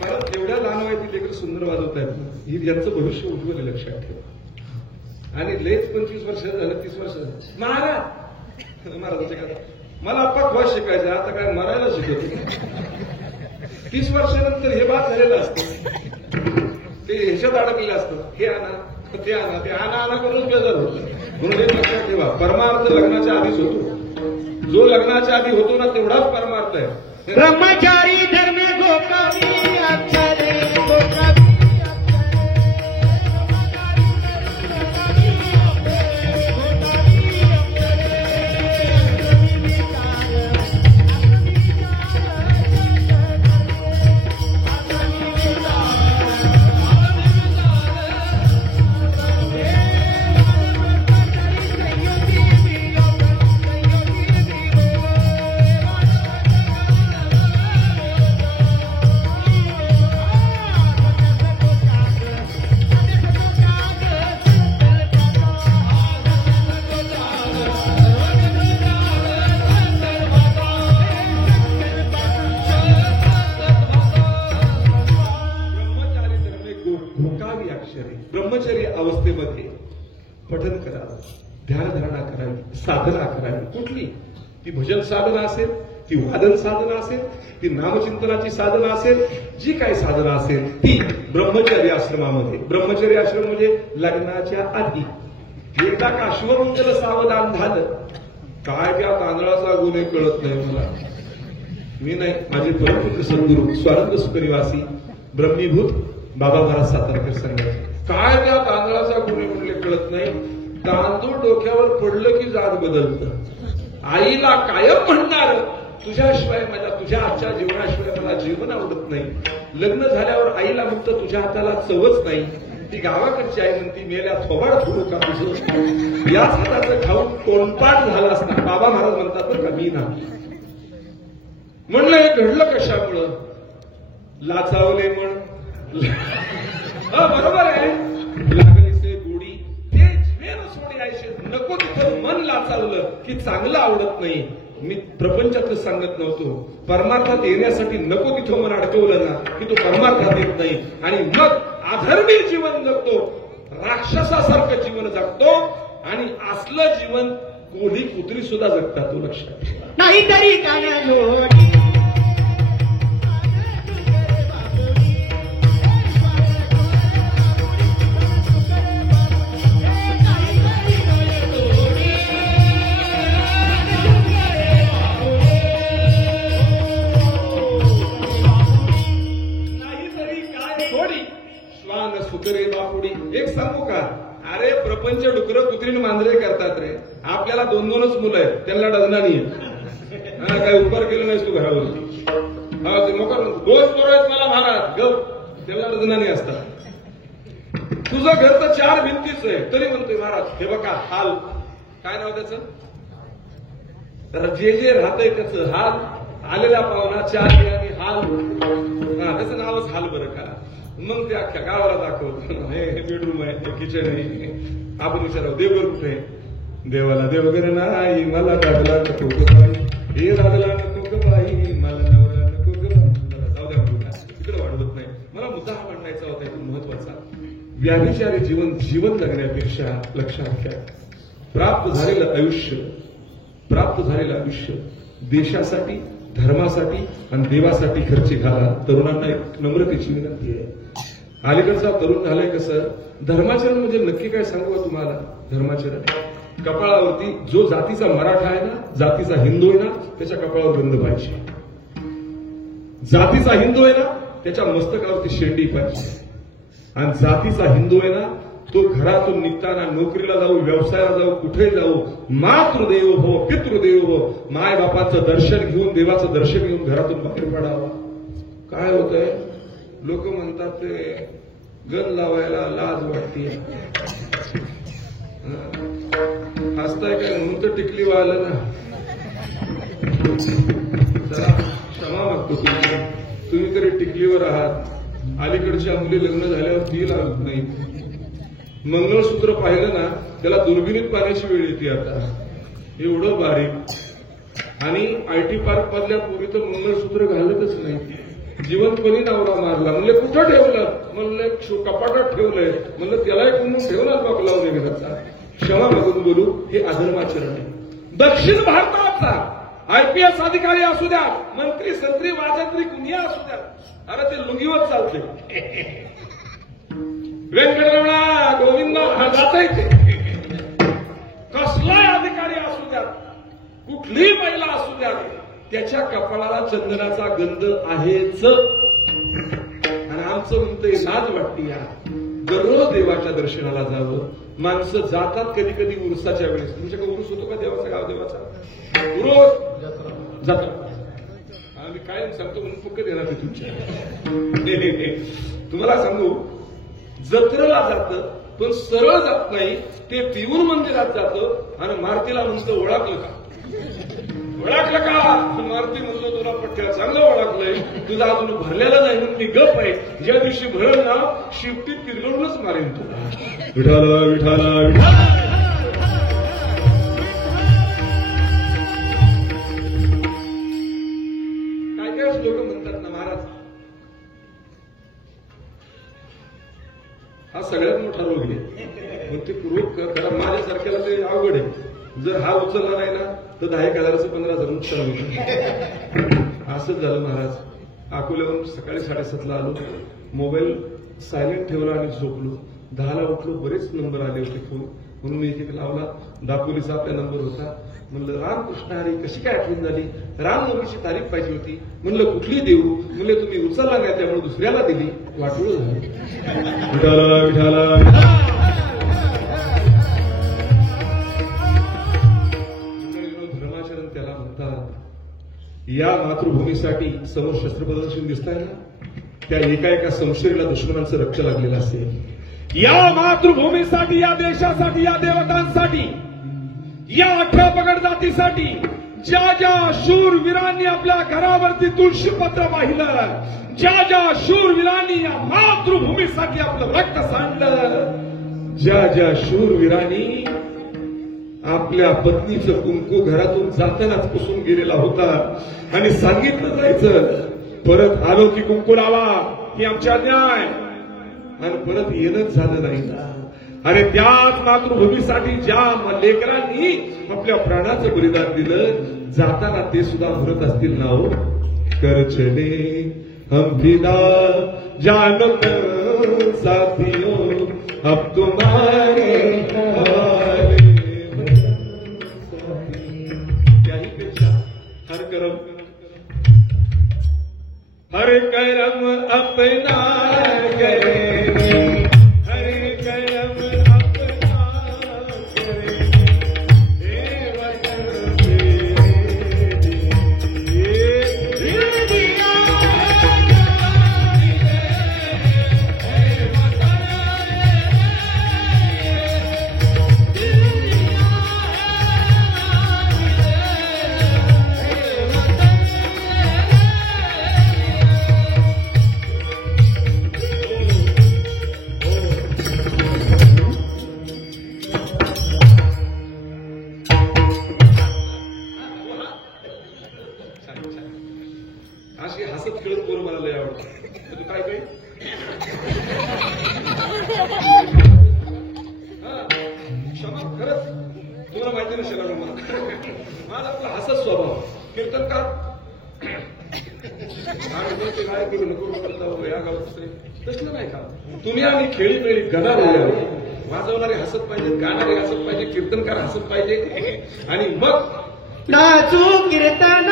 परत एवढ्या लहान वयातील लेकर सुंदर वाजवतायत, ही यांचं भविष्य उज्ज्वल आहे, लक्षात ठेवा. आणि लेच 25 वर्ष झालं, 30 वर्ष झालं, महाराजांच्या का मला पखवाज शिकायचं, आता काय मरायला शिकवतो. 30 वर्षानंतर हे बाद झालेलं असतं, ते ह्याच्यात अडकलेलं असतं. हे आणा ते आणा, ते आणा करूनच बेजार होतं. म्हणून हे लक्षात ठेवा, परमार्थ लग्नाच्या आधीच होतो. जो लग्नाच्या आधी होतो ना तेवढाच परमार्थ आहे. ब्रह्मचारी धर्म गोकावी अक्षरे गोकावी ब्रह्मचर्य अवस्थेमध्ये पठन करावं, ध्यानधारणा करावी, साधना करावी. कुठली ती भजन साधना असेल, ती वादन साधना असेल, ती नामचिंतनाची साधना असेल, जी काही साधना असेल ती ब्रह्मचर्य आश्रमामध्ये. ब्रह्मचर्य आश्रम म्हणजे लग्नाच्या आधी. एकदा का अश्वमंगल सावधान झालं, काय त्या तांदळाचा गुन्हे कळत नाही मला. मी नाही, माझे परमपुत्र सद्गुरू स्वानंद सुखनिवासी ब्रह्मीभूत बाबा महाराज सातारकर सांगायचे, काय त्या तांदळाचा गुन्हे म्हणले कळत नाही. तांदूळ डोक्यावर पडलं की जात बदलतं. आईला कायम म्हणणार, तुझ्याशिवाय माझ्या, तुझ्या आजच्या जीवनाशिवाय मला जीवन आवडत नाही. लग्न झाल्यावर आईला फक्त तुझ्या हाताला चवच नाही. ती गावाकडची आई म्हणती, मेल्या थोबाड थोडू का तुझं, याच हाताचं खाऊन तोंडपाठ झाला असता. बाबा महाराज म्हणतात बरं का, मी ना म्हणलं हे घडलं कशामुळं, लाचावले म्हण. बरोबर आहे, लागलीसे गोडी ते जीवेन सोडी आयशे. नको तिथं मन लाचावलं की चांगलं आवडत नाही. मी प्रपंचातलं सांगत नव्हतो, परमार्थात येण्यासाठी नको तिथं मन अडकवलं ना की तो परमार्थात येत नाही. आणि मग अधर्मी जीवन जगतो, राक्षसासारखं जीवन जगतो. आणि असलं जीवन कोणी कुत्री सुद्धा जगतात, तो लक्षात ठेवा. नाहीतरी काना जोडी सुकरे बापुडी. एक सांगू का, अरे प्रपंच डुकरं कुत्रीन मांजरे करतात रे. आपल्याला 2-2च मुलं आहेत, त्यांना डझनानी आहेत. काही उपकार केलं नाहीस तू घरावरती. दोष बरोबर मला महाराज ग, त्याला डझनानी असतात. तुझं घर तर 4 भिंतीच आहे, तरी म्हणतोय महाराज हे बघा हाल. काय नाव त्याचं, तर जे जे राहतंय त्याचं हाल. आलेला पाहुणा 4 आणि हाल, त्याचं नावच हाल बरं का. मग ते अख्ख्या गावाला दाखवतो, हे बेडरूम आहे, हे किचन आहे. आपण विचारावं देवघर कुठे आहे, देवाला देवघर नाही, मला दादला नको ग बाई, हे दादला नको ग बाई, मला नवरा नको ग बाई. जाऊ द्या मुलगा, इकडे वाढवत नाही. मला मुद्दा हा मांडायचा होता इथून महत्वाचा. व्याभिचारी जीवन जगण्यापेक्षा लक्षात घ्या, प्राप्त झालेलं आयुष्य देशासाठी, धर्मासाठी आणि देवासाठी खर्ची घाला. तरुणांना एक नम्रतेची विनंती आहे. अलीकडचा तरुण झालाय कसं, धर्माचरण म्हणजे नक्की काय सांगू तुम्हाला. धर्माचरण कपाळावरती, जो जातीचा मराठा आहे ना, जातीचा हिंदू आहे ना, त्याच्या कपाळावर गंध पाहिजे. जातीचा हिंदू आहे ना, त्याच्या मस्तकावरती शेंडी पाहिजे. आणि जातीचा हिंदू आहे ना, तो घरातून निघताना नोकरीला जाऊ, व्यवसायाला जाऊ, कुठे जाऊ, मातृदेव हो, पितृदेव हो, माय बापाचं दर्शन घेऊन, देवाचं दर्शन घेऊन घरातून बाहेर पडावं. काय होतंय, लोक म्हणतात ते गण लावायला लाज वाटते. हसताय काय म्हणून तर टिकली वाळलं ना. टिकलीवर आहात. अलीकडच्या मुली लग्न झाल्यावर ती लागत नाही. मंगळसूत्र पाहिलं ना त्याला दुर्बिणीत पाहण्याची वेळ येते आता. एवढं बारीक. आणि आयटी पार्क मधल्या पूर्वी तर मंगळसूत्र घालतच नाही. जिवंतपणी नवरा मारला. म्हणले कुठं ठेवलं? म्हणलं कपाटात ठेवलंय. म्हणलं त्याला एक म्हणून ठेवणार बाप लावून घराचा. क्षमा मागून बोलू, हे अधर्माचरण आहे. दक्षिण भारताचा आयपीएस अधिकारी असू द्या, मंत्री संत्री वाजंत्री कुणीही असू द्या, अरे ते लुंगीवर चालते. व्यंकटरमणा गोविंद जाता येते. कसलाही अधिकारी असू द्या, कुठलीही महिला असू द्या, त्याच्या कपाळाला चंदनाचा गंध आहेच. आणि आमचं म्हणतंय लाज वाटते या. दररोज देवाच्या दर्शनाला जावं. माणसं जातात कधी कधी उरसाच्या वेळेस. तुमच्याकडे उरूस होतो का देवाचा? गाव देवाचा उरूस जातात. आम्ही काय सांगतो म्हणून फक्त देणार ते तुमच्या. तुम्हाला सांगू, जत्रेला जातं पण सरळ जात नाही. ते पिऊन मंदिरात जातं आणि मारुतीला म्हणतं ओळखलं का? ओळखलं का? मारुती म्हणतो तुला पठ्ठ्या चांगलं ओळखलंय, तुझा अजून भरलेला नाही म्हणून मी गप आहे. ज्या दिवशी भरल ना शिफ्टीत पिरगडूनच मारेन तुला. विठाला विठाला विठाला. काय काय लोक म्हणतात ना महाराज हा सगळ्यात मोठा रोग आहे. मग ते रोग करा माझ्यासारख्याला ते अवघड आहे. जर हा उचलला नाही ना तर 10,000 15,000 नुकसान होतं. असंच झालं महाराज. अकोल्यावरून सकाळी 7:30ला आलो. मोबाईल सायलेंट ठेवला आणि झोपलो. 10ला उठलो. बरेच नंबर आले होते फोन म्हणून मी एक लावला. दापोलीचा आपला नंबर होता. म्हणलं रामकृष्ण हरी कशी काय आठवण झाली? रामनवमीची तारीख पाहिजे होती. म्हणलं कुठली देऊ? म्हणले तुम्ही उचलला नाही त्यामुळे दुसऱ्याला दिली. वाटोळ झालं. विठाला विठाला. धर्माचरण त्याला म्हणतात. या मातृभूमीसाठी समोर शस्त्र प्रदर्शन दिसतंय ना, त्या एका संशयीला दुश्मनांचं रक्त लागलेलं असेल. या मातृभूमीसाठी, या देशासाठी, या देवतांसाठी, या 18 पगड जातीसाठी ज्या ज्या शूरवीरांनी आपल्या घरावरती तुळशीपत्र वाहिलं, ज्या ज्या शूरवीरांनी या मातृभूमीसाठी आपलं रक्त सांडलं, ज्या ज्या शूरवीरांनी आपल्या पत्नीचं कुंकू घरातून जातानाच पुसून गेलेला होता आणि सांगितलं जायचं परत आलो की कुंकू लावा, ही आमची आज्ञा आहे, आणि परत येणंच झालं नाही ना. अरे त्याच मातृभूमीसाठी ज्या लेकरांनी आपल्या प्राणाचं बलिदान दिलं, जाताना ते सुद्धा म्हणत असतील ना, हो कर चले हम फिदा जानो कर साथियों अब तुम्हारे हवाले. त्याहीपेक्षा हर करम अपना करेंगे, हर करम अपना करेंगे, हे वतन तेरे दिया अशी हसत खेळत बोल मला लय आवडतं. काय काय क्षमा खरंच तुम्हाला माहिती नसेल मला माझा आपला हसत स्वभाव. कीर्तनकार आणि काय करू नको या गावात तसलं नाही का. तुम्ही आम्ही खेळी खेळी गदा बोलल्या, वाजवणारे हसत पाहिजे, गाणारे हसत पाहिजे, कीर्तनकार हसत पाहिजे, आणि मग नाचू कीर्तन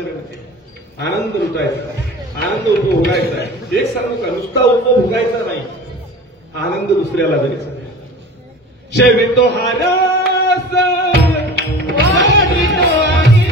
धर्माचरण केलं. आनंद लुटायचा, आनंद उपभोगायचा आहे. एक सांगू का, नुसता उपभोगायचा नाही, आनंद दुसऱ्याला द्यायचा. शेवितो हारस वाढितो आगे,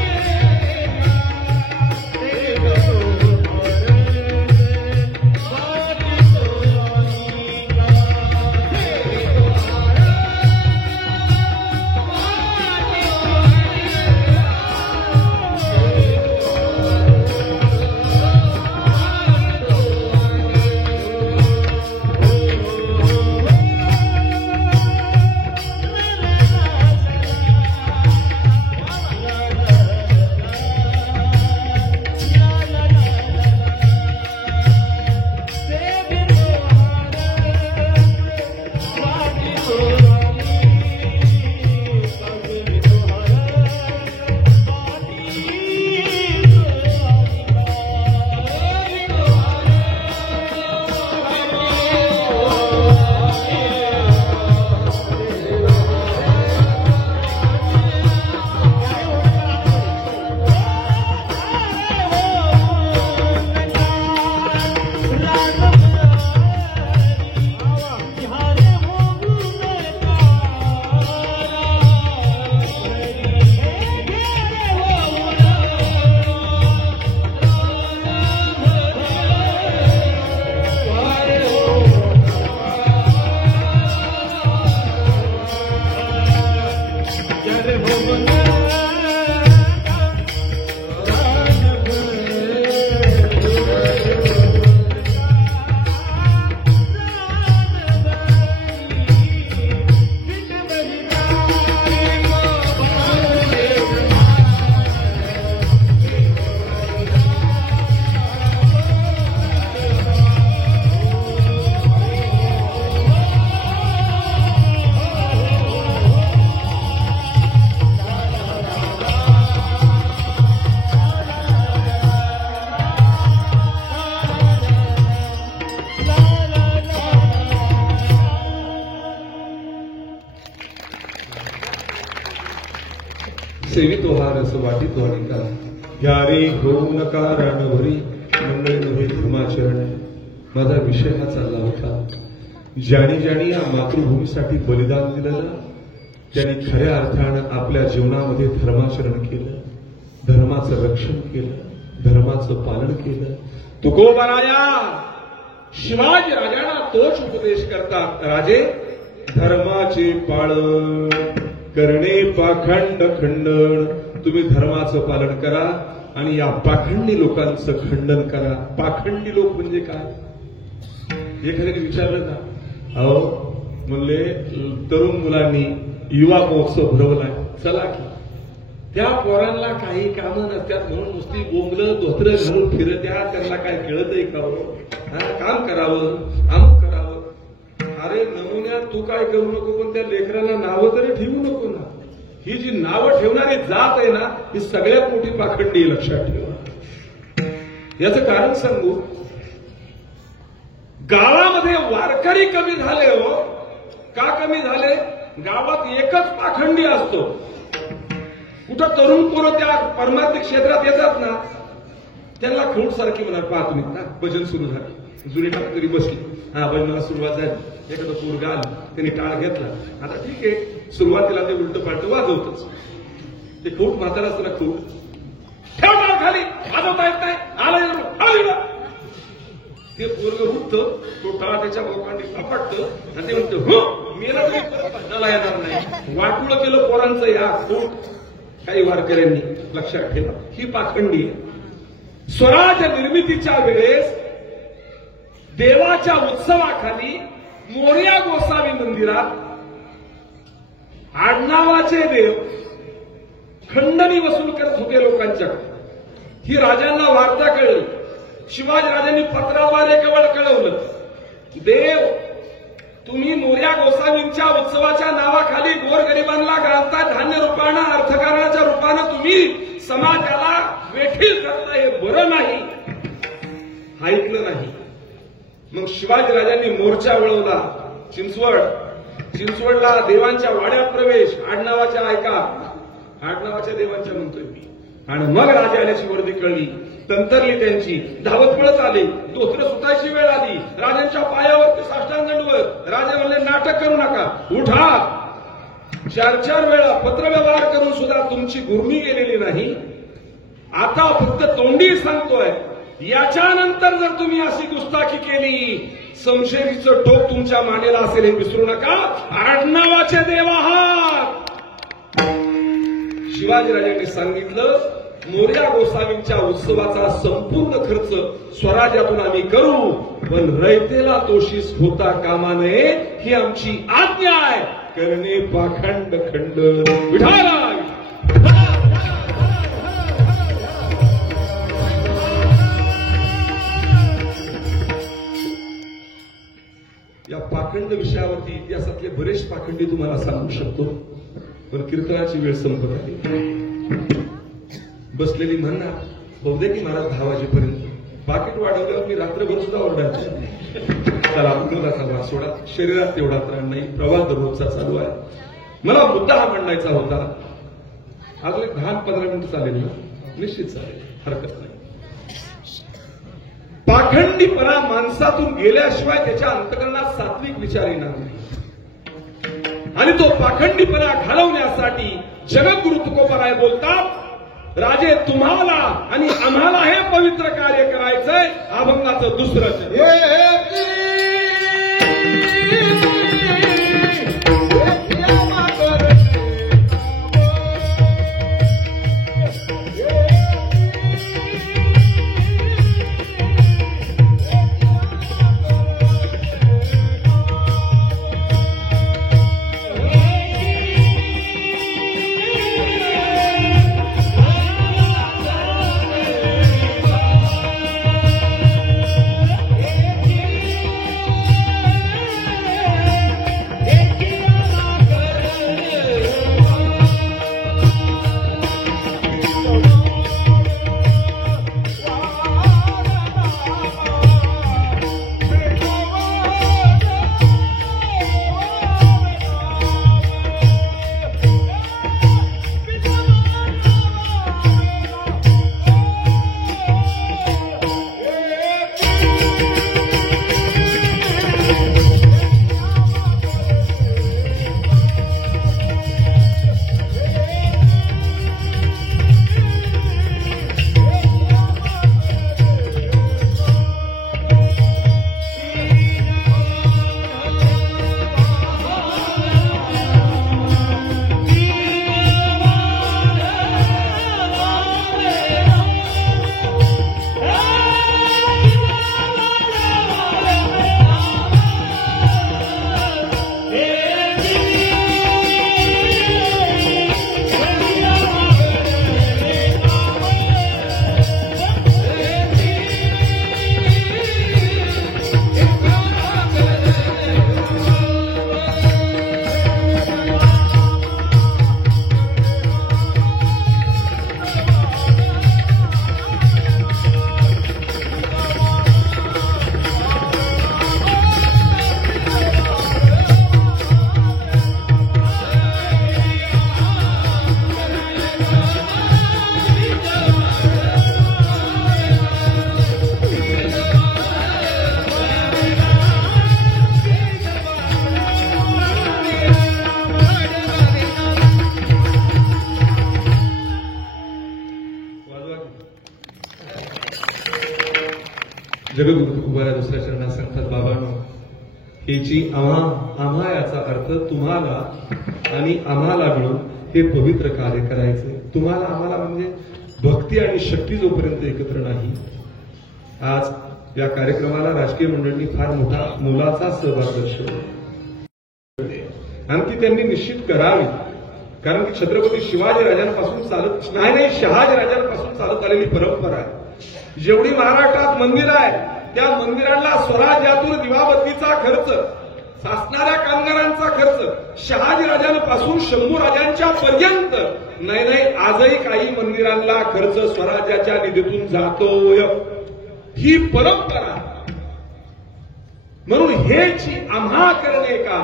सेवितो हा रस वाटितो अनिका. ह्या रे घेऊ नका रानभरी मंडळी नव्हे धर्माचरण. माझा विषय हा चालला होता, ज्याने ज्याने या मातृभूमीसाठी बलिदान दिलं, त्यांनी खऱ्या अर्थानं आपल्या जीवनामध्ये धर्माचरण केलं, धर्माचं रक्षण केलं, धर्माचं पालन केलं. तुकोबाराया शिवाजी राजांना तोच उपदेश करतात, राजे धर्माचे पालन करणे पाखंड खंडन. तुम्ही धर्माचं पालन करा आणि या पाखंडी लोकांचं खंडन करा. पाखंडी लोक म्हणजे काय? एखाद्याने विचारलं ना, अहो म्हणले तरुण मुलांनी युवा महोत्सव भरवलाय, चला की. त्या पोरांना काही कामं नसतात म्हणून नुसती बोंबलं धोत्र घालून फिरत्या, त्यांना काय कळतंय का हो? काम करावं, अमुक करावं. अरे नमुन्या तू काय करू नको, पण त्या लेकरांना नावं तरी ठेवू नको ना. ही जी नावं ठेवणारी जात आहे ना, ही सगळ्यात मोठी पाखंडी, लक्षात ठेवा. याचं कारण सांगू, गावामध्ये वारकरी कमी झाले हो. का कमी झाले? गावात एकच पाखंडी असतो. कुठं तरुण पोरं त्या परमार्थिक क्षेत्रात येतात ना, त्यांना खूट सारखी म्हणा, पहा तुम्ही ना भजन सुरू झाले, जुनी तरी बसली, हा भजनाला सुरुवात झाली, एखादं पोरगा आलं, त्यांनी टाळ घेतला, आता ठीक आहे, सुरुवातीला ते उलट पालट वाजवतच. ते खूप म्हातारा असताना खूप ठेव टाळ खाली, वाजवता येत नाही, आलं ते पोरग उठतं, तो टाळ त्याच्या लोकांनी आपटतं आणि ते म्हणतो, हो मेला तरी भजनाला येणार नाही. वाटुळ केलं पोरांचं या खूप काही वारकऱ्यांनी. लक्षात ठेवा, ही पाखंडी आहे. स्वराज्य निर्मितीच्या वेळेस देवाच्या उत्सवाखाली मोरया गोसावी मंदिरात आडनावाचे देव खंडणी वसूल करत होते लोकांच्याकडे. ही राजांना वार्ता कळली. शिवाजीराजांनी पत्राद्वारे केवळ कळवलं, देव तुम्ही मोरया गोसावींच्या उत्सवाच्या नावाखाली गोरगरिबांना घालता धान्य रूपानं, अर्थकारणाच्या रूपानं तुम्ही समाजाला वेठील करता, हे बरं नाही. ऐकलं नाही. मग शिवाजीराजांनी मोर्चा वळवला. चिंचवडला देवांच्या वाड्यात प्रवेश. आडनावाच्या ऐका, आडनावाच्या देवांच्या म्हणतोय मी. आणि मग राजा आल्याची वर्दी कळली, तंतरली त्यांची, धावत पळत आले, धोत्र सुटायची वेळ आली, राजांच्या पायावर साष्टांग दंडवत. राजे म्हणले नाटक करू नका, उठा. 4-4 वेळा पत्रव्यवहार करून सुद्धा तुमची गुर्मी गेलेली नाही. आता फक्त तोंडी सांगतोय, याच्यानंतर जर तुम्ही अशी गुस्ताखी केली, समशेरीचं टोक तुमच्या मानेला असेल हे विसरू नका. आडनावाचे देव आहात. शिवाजीराजांनी सांगितलं, मोरया गोसावींच्या उत्सवाचा संपूर्ण खर्च स्वराज्यातून आम्ही करू, पण रयतेला तोशीस होता कामा नये, ही आमची आज्ञा आहे. करणे पाखंड खंड. विठाला या पाखंड विषयावरती इतिहासातले बरेच पाखंडी तुम्हाला सांगू शकतो, पण कीर्तनाची वेळ संपत आली. बसलेली म्हणणार, बहुदे की महाराज 10 वाजेपर्यंत पाकिट वाढवल्यावर मी रात्रभर सुद्धा ओरडायचो. त्याला विनोदाचा वास सोडा, शरीरात तेवढा त्राण नाही, प्रवास दररोजचा चालू आहे. मला मुद्दा हा मांडायचा होता. अजून 10-15 मिनिट चालेल ना? निश्चित चालेल, हरकत नाही. पाखंडीपणा माणसातून गेल्याशिवाय त्याच्या अंतकरणात सात्विक विचार येणार नाही. आणि तो पाखंडीपणा घालवण्यासाठी जगद्गुरु तुकोबाराय बोलतात, राजे तुम्हाला आणि आम्हाला हे पवित्र कार्य करायचंय. अभंगाचं दुसरं जगद्गुरु तुकोबाराय दुसऱ्या चरणात सांगतात, बाबांनो, हेची आम्हा याचा अर्थ तुम्हाला आणि आम्हाला मिळून हे पवित्र कार्य करायचे. तुम्हाला आम्हाला म्हणजे भक्ती आणि शक्ती जोपर्यंत एकत्र नाही. आज या कार्यक्रमाला राजकीय मंडळींनी फार मोलाचा सहभाग दर्शवला आणि ती त्यांनी निश्चित करावी. कारण की छत्रपती शिवाजी राजांपासून शहाजी राजांपासून चालत आलेली परंपरा आहे. जेवढी महाराष्ट्रात मंदिरं आहेत त्या मंदिरांना स्वराज्यातून दिवाबत्तीचा खर्च, साचणाऱ्या कामगारांचा खर्च शहाजी राजांपासून शंभू राजांच्या पर्यंत नाही, आजही काही मंदिरांना खर्च स्वराज्याच्या निधीतून जातोय. ही परंपरा. म्हणून हेची आम्हा करणे का.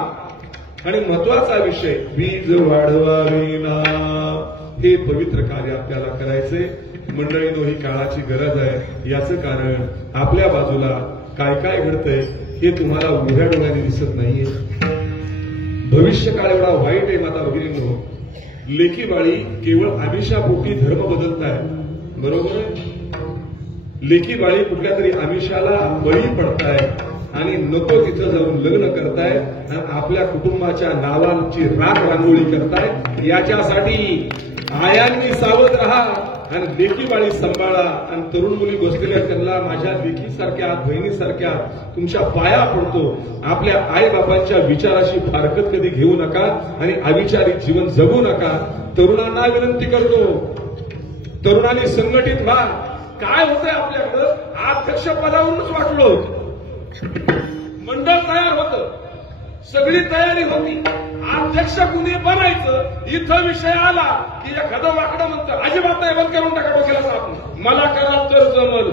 आणि महत्वाचा विषय, वीज वाढवावी ना हे पवित्र कार्य आपल्याला करायचंय. मंडळीनो, ही काळाची गरज आहे. याचं कारण आपल्या बाजूला काय काय घडतंय हे तुम्हाला उघड्या डोळ्याने दिसत नाहीये. भविष्य काळ एवढा वाईट आहे माता भगिनींनो. लेखी बाळी केवळ आमिषापोटी धर्म बदलताय, बरोबर आहे. लेखी बाळी कुठल्या तरी आमिषाला बळी पडताय आणि नको तिथं जाऊन लग्न करताय आणि आपल्या कुटुंबाच्या नावांची राख रांगोळी करताय. याच्यासाठी आयांनी सावध राहा आणि लेखी बाळी सांभाळा. आणि तरुण मुली बसलेल्या त्यांना माझ्या लेखीसारख्या बहिणीसारख्या तुमच्या पाया पडतो. आपल्या आईबापांच्या विचाराशी फारकत कधी घेऊ नका आणि अविचारी जीवन जगू नका. तरुणांना विनंती करतो, तरुणांनी संघटित व्हा. काय होतंय आपल्याकडं, अध्यक्ष पदावरूनच वाटलं होतं, मंडळ तयार होतं, सगळी तयारी होती. अध्यक्ष कुणी बनायचं इथं विषय आला की एखादं वाकडं म्हणतं अजिबात नाही, बंद करून टाका डोक्याला साप, मला करा तर जमल.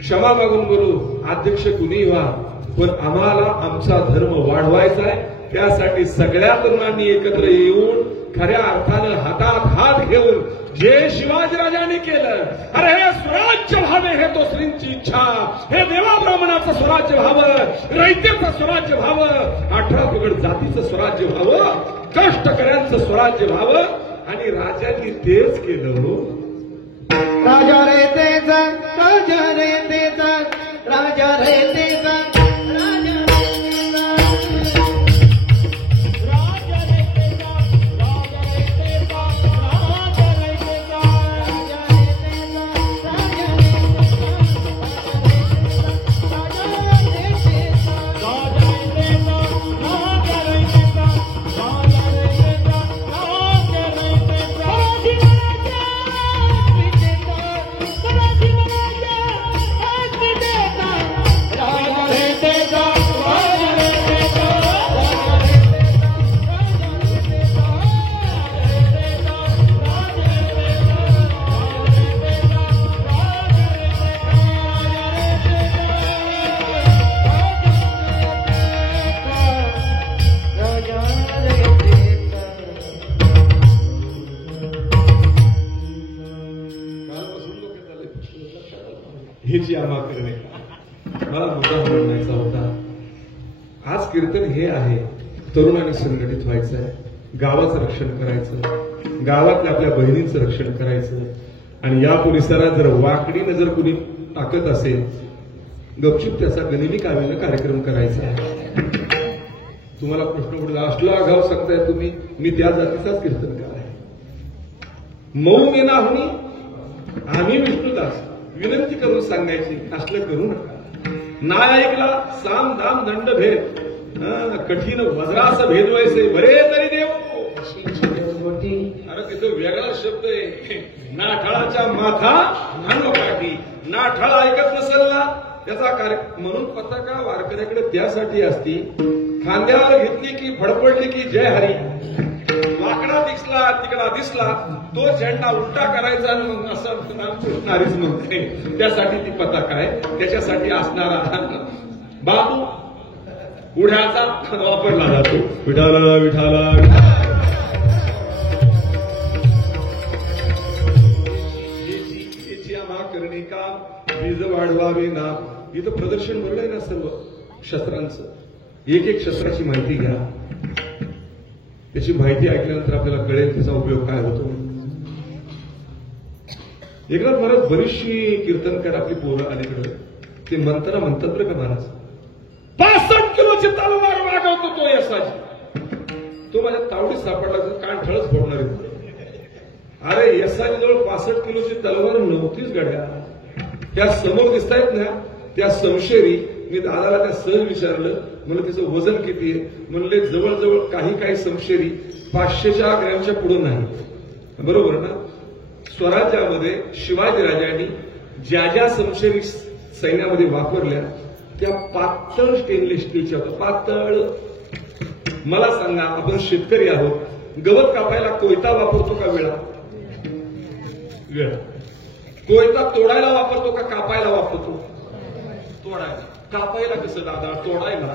क्षमा मागून बोलू, अध्यक्ष कुणी व्हा, पण आम्हाला आमचा धर्म वाढवायचा आहे. त्यासाठी सगळ्या तरुणांनी एकत्र येऊन खऱ्या अर्थानं हातात हात घेऊन जे शिवाजीराजांनी केलं, अरे हे स्वराज्य व्हावे हे तो श्रींची इच्छा, हे देवा ब्राह्मणाचं स्वराज्य व्हावं, रयतेचं स्वराज्य व्हावं, 18 पगड जातीचं स्वराज्य व्हावं, कष्टकऱ्यांचं स्वराज्य व्हावं. आणि राजांनी तेच केलं. राजा रे तेचा, राजा रे तेचा, राजा रे तेचा, राजा हेची आम्हा करणे मला मुद्दा म्हणायचा होता. आज कीर्तन हे आहे, तरुणांनी संघटित व्हायचं आहे, गावाचं रक्षण करायचं, गावातल्या आपल्या बहिणींचं रक्षण करायचं. आणि या परिसरात जर वाकडी नजर कुणी टाकत असेल, गपचूप त्याचा गनिमी कावेनं कार्यक्रम करायचा आहे. तुम्हाला प्रश्न पडला, असला आगाव सांगताय तुम्ही, मी त्या जातीचाच कीर्तनकार आहे. मऊ मेना होणी आम्ही विष्णुदास विनंती करून सांगायची, असलं करू नका. नाही ऐकला साम दाम दंड भेद, कठीण वज्रास भेदवायचे बरे तरी देव. अरे तिथं वेगळा शब्द आहे, नाठाळाच्या माथा हनुकाठी. नाठाळ ऐकत नसेल ना त्याचा कार्य म्हणून पताका वारकऱ्याकडे त्यासाठी असती, खांद्यावर घेतली की फडफडली की जय हरी. वाकडा दिसला तिकडा दिसला तो झेंडा उलटा करायचा असं नारीच म्हणते. त्यासाठी ती पताका आहे, त्याच्यासाठी असणारा बाबू उड्याचा वापरला जातो. विठाला विठाला याची आम्हा करणे का बीज वाढवावे ना. इथं प्रदर्शन भरलंय ना सर्व शस्त्रांचं. एक एक शस्त्राची माहिती घ्या. त्याची माहिती ऐकल्यानंतर आपल्याला कळेल त्याचा उपयोग काय होतो. एकनाथ महाराज बरीचशी कीर्तनकार आपली पोरं अलीकडे ते म्हणताना म्हणतात बरं का महाराज, 65 किलोची तलवार मागवतो तो यसाजी. तो माझ्या तावडीत सापडला तर कान ठळच फोडणार आहे. अरे यसाजी जवळ 65 किलोची तलवार नव्हतीच गड्या. त्या समोर दिसतायत ना त्या समशेरी. मी दादाला त्या सहज विचारलं, म्हणलं त्याचं वजन किती आहे. म्हणले जवळजवळ काही समशेरी 500 ग्रॅमच्या पुढे नाही. बरोबर ना. स्वराज्यामध्ये शिवाजीराजांनी ज्या ज्या समशेरी सैन्यामध्ये वापरल्या त्या पातळ स्टेनलेस स्टीलच्या होत्या. पातळ. मला सांगा, आपण शेतकरी आहोत, गवत कापायला कोयता वापरतो का वेळा? वेळा. कोयता तोडायला वापरतो का कापायला वापरतो? तोडायला. कापायला कसं दादा? तोडायला.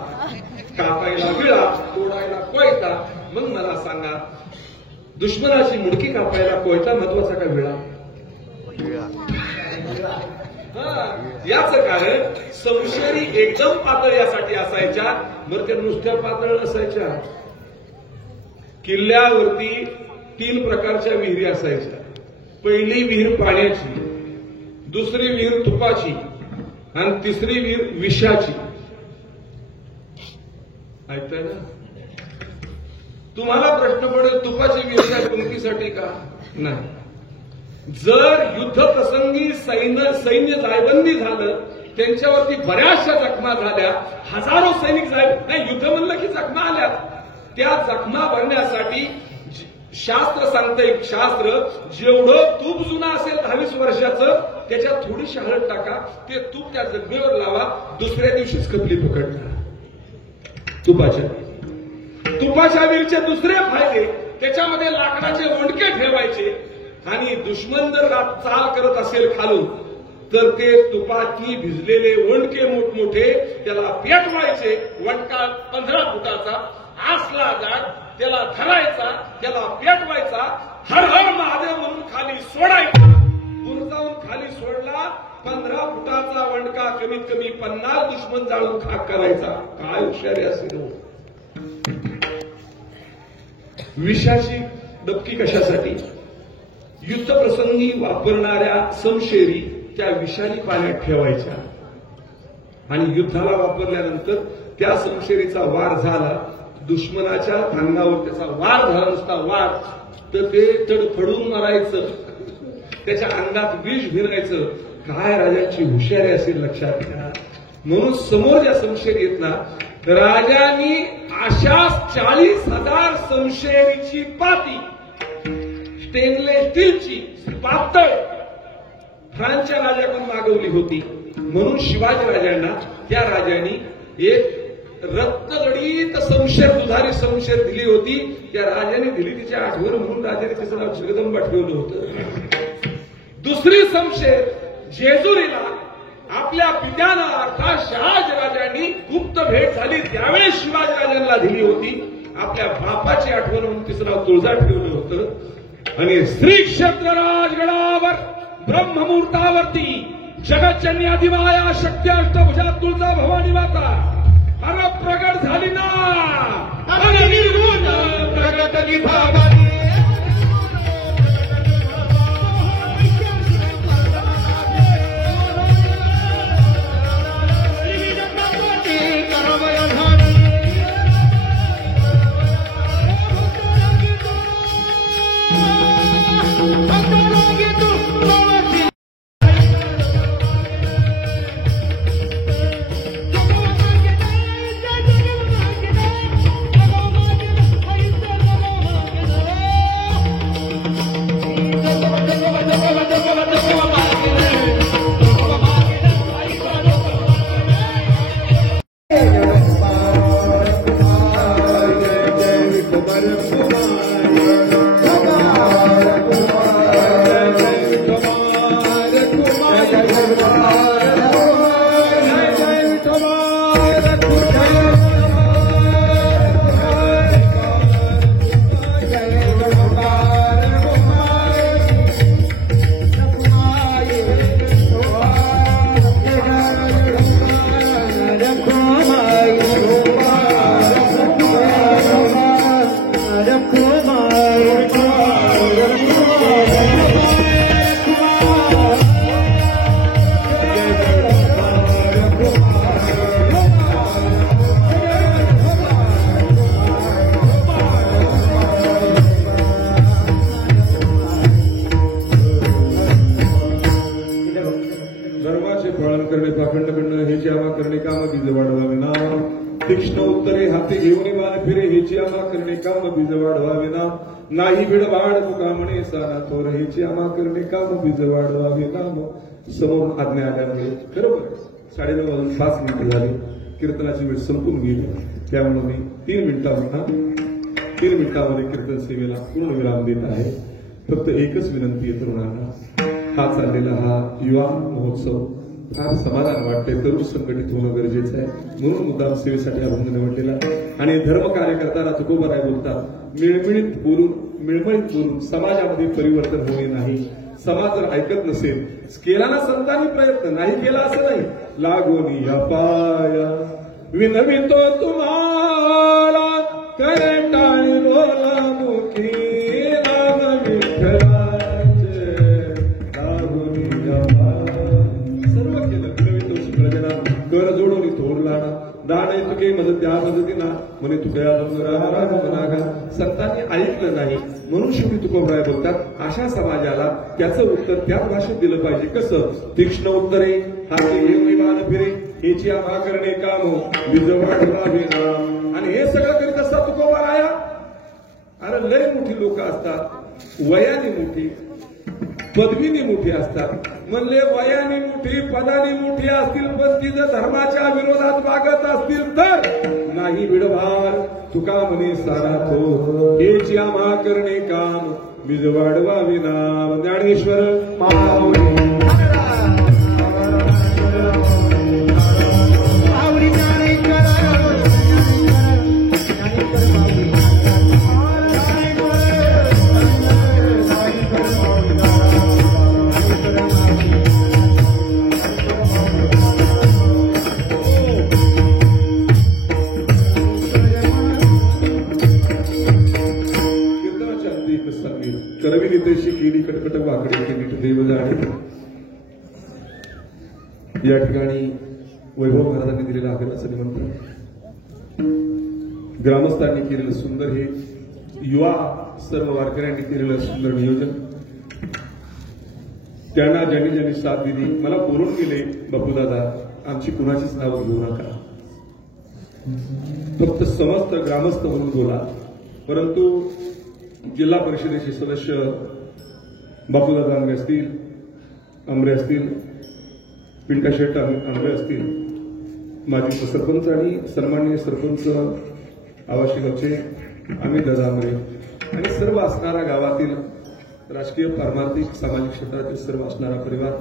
कापायला विळा, तोडायला कोयता. मग मला सांगा, दुश्मनाची मुडकी कापायला कोयता महत्वाचा का विळा? याच कारण संशयरी एकदम पातळ यासाठी असायच्या, बरं त्या नुसत्या पातळ नसायच्या. किल्ल्यावरती 3 प्रकारच्या विहिरी असायच्या. पहिली विहीर पाण्याची, दुसरी विहीर तुपाची आणि तिसरी विहीर विषाची. ऐकताय ना? तुम्हाला प्रश्न पडेल तुपाची विहीर काय कोणतीसाठी का? नाही. जर युद्ध प्रसंगी सैन्य जायबंदी झालं, त्यांच्यावरती बऱ्याचशा जखमा झाल्या, हजारो सैनिक नाही, युद्ध म्हणलं की जखमा आल्या, त्या जखमा भरण्यासाठी शास्त्र सांगतंय, शास्त्र जेवढं तूप जुना असेल 22 वर्षाचं, त्याच्यात थोडीशी हळद टाका, ते तूप त्या जखमेवर लावा, दुसऱ्या दिवशीच खपली पकडणार. तुपाच्या विहीरचे दुसरे फायदे, त्याच्यामध्ये लाकडाचे ओंडके ठेवायचे आणि दुश्मन जर चाल करत असेल खालून तर ते तुपातनी भिजलेले ओंडके मोठमोठे त्याला पेटवायचे. वंडका 15 फुटाचा आसला जाड, त्याला धरायचा, त्याला पेटवायचा, हर हर महादेव म्हणून खाली सोडायचा. बुरजावून खाली सोडला, 15 फुटाचा वंडका कमीत कमी 50 दुश्मन जाळून खाक करायचा. काय हुशारी असेल. विषाची डबकी कशासाठी? युद्ध प्रसंगी वापरणाऱ्या समशेरी त्या विषारी पाण्यात ठेवायच्या आणि युद्धाला वापरल्यानंतर त्या समशेरीचा वार झाला, दुश्मनाच्या अंगावर त्याचा वार झाला, नुसता वार, तर ते तडफडून मारायचं, त्याच्या अंगात विष भिरायचं. काय राजाची हुशारी असेल लक्षात घ्या. म्हणून समोर ज्या समशेरी आहेत ना, राजांनी अशा 40,000 समशेरीची पाती, स्टेनलेस स्टीलची पातळ, फ्रान्सच्या राजाकडून मागवली होती. म्हणून शिवाजी राजांना त्या राजांनी एक रत्नगडीत समशेर, दुधारी समशेर दिली होती. त्या राजाने दिली, तिच्या आठवण म्हणून राजाने तिचं नाव जगदंबा ठेवलं होतं. दुसरी समशेर जेजुरीला आपल्या पित्याला अर्थात शहाजीराजांनी गुप्त भेट झाली त्यावेळेस शिवाजीराजांना दिली होती. आपल्या बापाची आठवण म्हणून तिचं नाव तुळजा ठेवलं होतं. आणि श्री क्षेत्र राजगडावर ब्रह्ममुहूर्तावरती जगज्जननी आदिमाया शक्ती अष्टभुजा तुळजा भवानी माता अरे प्रगट झाली ना. अरे निर्गुण प्रगट निभावानी. तीक्ष्ण उत्तरे हाती घेऊन मान फिरे हेची आम्हा करणे काम बीज वाढवावे नाम. नाही भिड वाढ तुका म्हणे सारा थोर हेची आम्हा करणे काम बीज वाढवावे नाम. समोर आज्ञा आल्यामुळे बरोबर 9:30 वाजून 5 मिनिटं झाली. कीर्तनाची वेळ संपून गेली. त्यामुळे मी 3 मिनिटांमध्ये कीर्तन सेवेला पूर्ण विराम देत आहे. फक्त एकच विनंती आहे तरुणांना. हा चाललेला हा युवा महोत्सव फार समाधान वाटते. तरुण संघटित होणं गरजेचं आहे. म्हणून मुद्दाम सेवेसाठी अभंग निवडलेला आणि धर्म कार्य करताना तुकोबाराय बोलतात, मिळमिळीत बोलून मिळमळीत बोलून समाजामध्ये परिवर्तन होणे नाही. समाज जर ऐकत नसेल, केला ना संतांनी प्रयत्न, नाही केला असं नाही. लागोनी अपाया विनवितो तुम्हाला करटाळी बोला मुखी नाम विठ्ठलाचे लागोनी अपाया. सर्व केलं विनवितो शुक्रजना कर जोडोनी थोरलाना दान तुके मदत त्या मदतीना म्हणे तुकया मनागा. संतांनी ऐकलं नाही म्हणून शेवटी तुकोबराय बोलतात. अशा समाजाला त्याचं उत्तर त्याच भाषेत दिलं पाहिजे. कसं? तीक्ष्ण उत्तरे हाती घेऊन मान फिरे हेची आभा करणे काम आणि हे सगळं करीत असतात तुकोबराया. अरे लय मोठी लोक असतात, वयाने मोठी, पदवीने मोठी असतात. म्हणले वयाने मोठी, पदाने मोठी असतील, पण ती जर धर्माच्या विरोधात वागत असतील तर नाही विडभार. तुका म्हणे सारा तो हेची आम्हा करणे काम बीज वाढवावी नाम. ज्ञानेश्वर माऊली करवी नितेशी केली कटकट वाकडे केली देव जाणे. या ठिकाणी वैभव महाराजांनी दिलेला आग्रहाचं निमंत्रण, ग्रामस्थांनी केलेलं सुंदर हे युवा सर्व वारकऱ्यांनी केलेलं सुंदर नियोजन, त्यांना ज्यांनी ज्यांनी साथ दिली. मला बोलून गेले बापूदादा, आमची कुणाचीच नाव घेऊ नका, फक्त समस्त ग्रामस्थ म्हणून बोला. परंतु जिल्हा परिषदेचे सदस्य बापूदादा आंबे असतील, आंबरे असतील, पिंटा शेट आंबरे असतील, माजी सरपंच आणि सन्माननीय सरपंच आवाशिगावचे अमित दादा आंबरे आणि सर्व असणारा गावातील राजकीय, पारमार्थिक, सामाजिक क्षेत्रातील सर्व असणारा परिवार,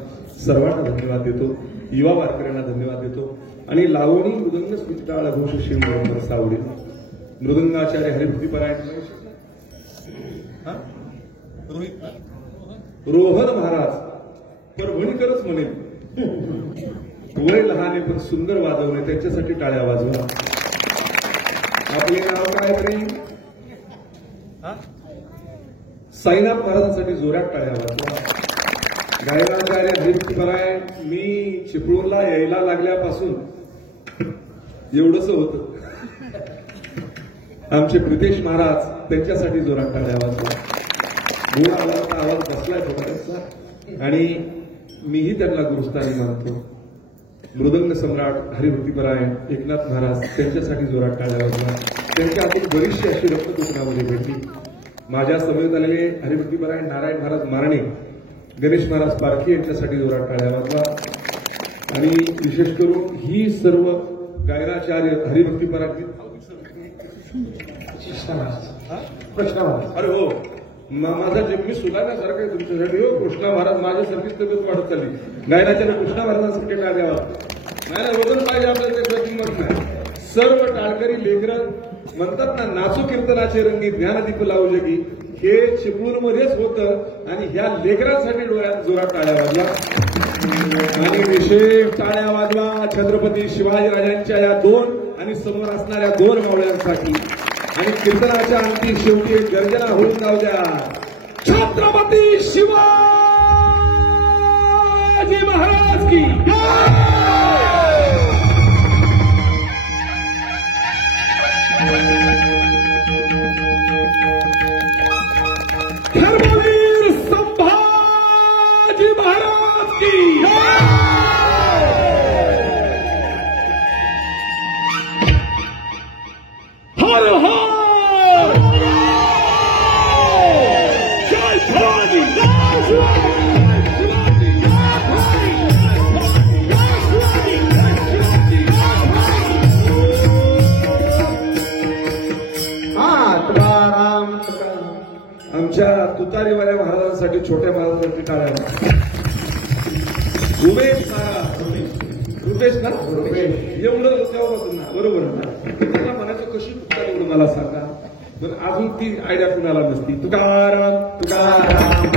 सर्वांना धन्यवाद देतो. युवा वारकऱ्यांना धन्यवाद देतो. आणि लावणी मृदंग स्मिताळ घोष शिव सावडी मृदंगाचार्य हरिभक्तीपरायण रोहन महाराज परभणीकरच म्हणेल. वय लहान पण सुंदर वाजवणे, त्यांच्यासाठी टाळ्या वाजवा. आपले नाव काय तरी साईनाथ महाराजांसाठी जोरात टाळ्या वाजवा. गायनाचार्य हरिभक्तीपरायण मी चिपळूणला यायला लागल्यापासून एवढंच होतं. आमचे प्रितेश महाराज, त्यांच्यासाठी जोरात टाळ्या वाजवा. मूळ आवाज बसलाय थोड्याचा आणि मीही त्यांना गुरुस्थानी मानतो. मृदंग सम्राट हरिभक्तीपरायण एकनाथ महाराज, त्यांच्यासाठी जोरात टाळ्या वाजवा. त्यांच्या हातून बरीचशी अशी रक्त कोकणामध्ये भेटली. माझ्या समवेत आलेले हरिभक्तीपरायण नारायण महाराज मारणे, गणेश महाराज पारखी यांच्यासाठी जोरात टाळ्या वाजवा. आणि विशेष करून ही सर्व गायनाचार्य हरिभक्तीपरायण अरे हो, माझा जन्मी सुधारण्यासारखं आहे तुमच्यासाठी. हो कृष्णा महाराज, माझ्यासारखीच तब्येत वाढत चालली. गायनाच्या कृष्णा महाराजांसाठी टाळ द्यावा. नाही वजन पाहिजे आपल्याला, त्याचं किंमत नाही. सर्व टाळकरी लेकरं म्हणतात ना, नाचू कीर्तनाचे रंगी ज्ञानदीप लावू जगी. हे चिपळूणमध्येच होतं आणि ह्या लेकरांसाठी डोळ्यात जोरात टाळ्या वाजवा. आणि विशेष टाळ्या वाजवा छत्रपती शिवाजीराजांच्या या दोन आणि समोर असणाऱ्या दोन मावळ्यांसाठी. आणि कीर्तनाच्या अंती शेवटी एक गर्जना होऊन जाऊ द्या. छत्रपती शिवाजी महाराज की धर्मवीर संभाजी महाराज की हर हर जय शिवाजी, जय शिवाजी, आमच्या तुतारीवाल्या महाराजांसाठी, छोट्या महाराजांसाठी टाळ्या. उमेश महाराज, रुपेश ना, एवढं तेव्हापासून ना, बरोबर ना. त्याला म्हणायचं कशी तुतारी एवढं मला सांगा. पण अजून ती आयडिया कुणाला नसती. तुकाराम तुकाराम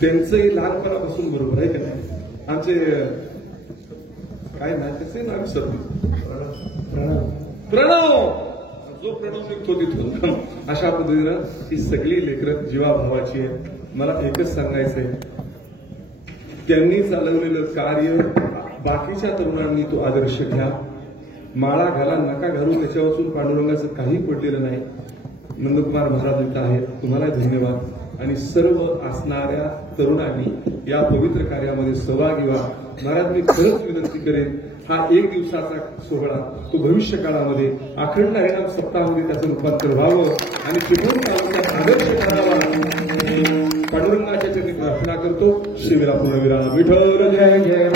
त्यांचंही लहानपणापासून बरोबर आहे का नाही. आमचे काय ना त्याचे नाव विसरतो. प्रणव जो प्रणव निघतो तिथून. अशा पद्धतीनं ही सगळी लेकरं जीवाभावाची आहे. मला एकच सांगायचंय, त्यांनी चालवलेलं कार्य बाकीच्या तरुणांनी तो आदर्श घ्या. माळा घाला नका घालू, त्याच्यापासून पांडुरंगाचं काही पडलेलं नाही. नंदकुमार महाराज इथं आहेत, तुम्हाला धन्यवाद. आणि सर्व असणाऱ्या तरुणांनी या पवित्र कार्यामध्ये सहभागी व्हा. महाराज मी खरंच विनंती करेन, हा एक दिवसाचा सोहळा तो भविष्य काळामध्ये अखंड हरिनाम सप्ताहामध्ये त्याचं रूपांतर व्हावं आणि चिपळूण तालुक्यात आदर्श करावा. पांडुरंगाच्या चरणी प्रार्थना करतो. शिवरा पूर्णविराम. विठ्ठल जय जय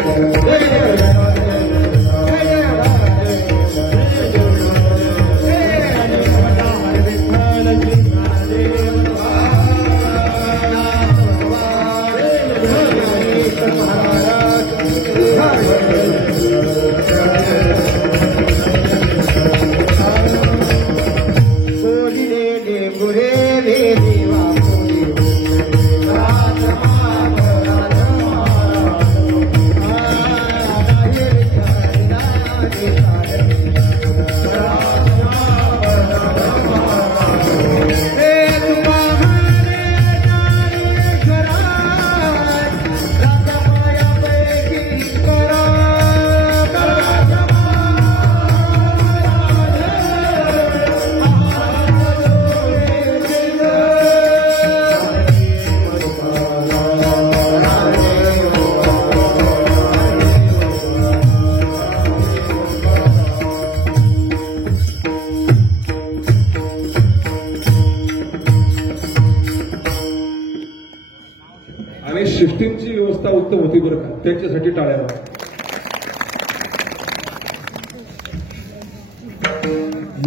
आणि शिफ्टिंगची व्यवस्था उत्तम होती बरं का. त्यांच्यासाठी टाळ्या वाजवा.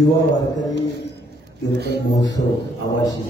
युवा वारकरी कीर्तन महोत्सव आवाशी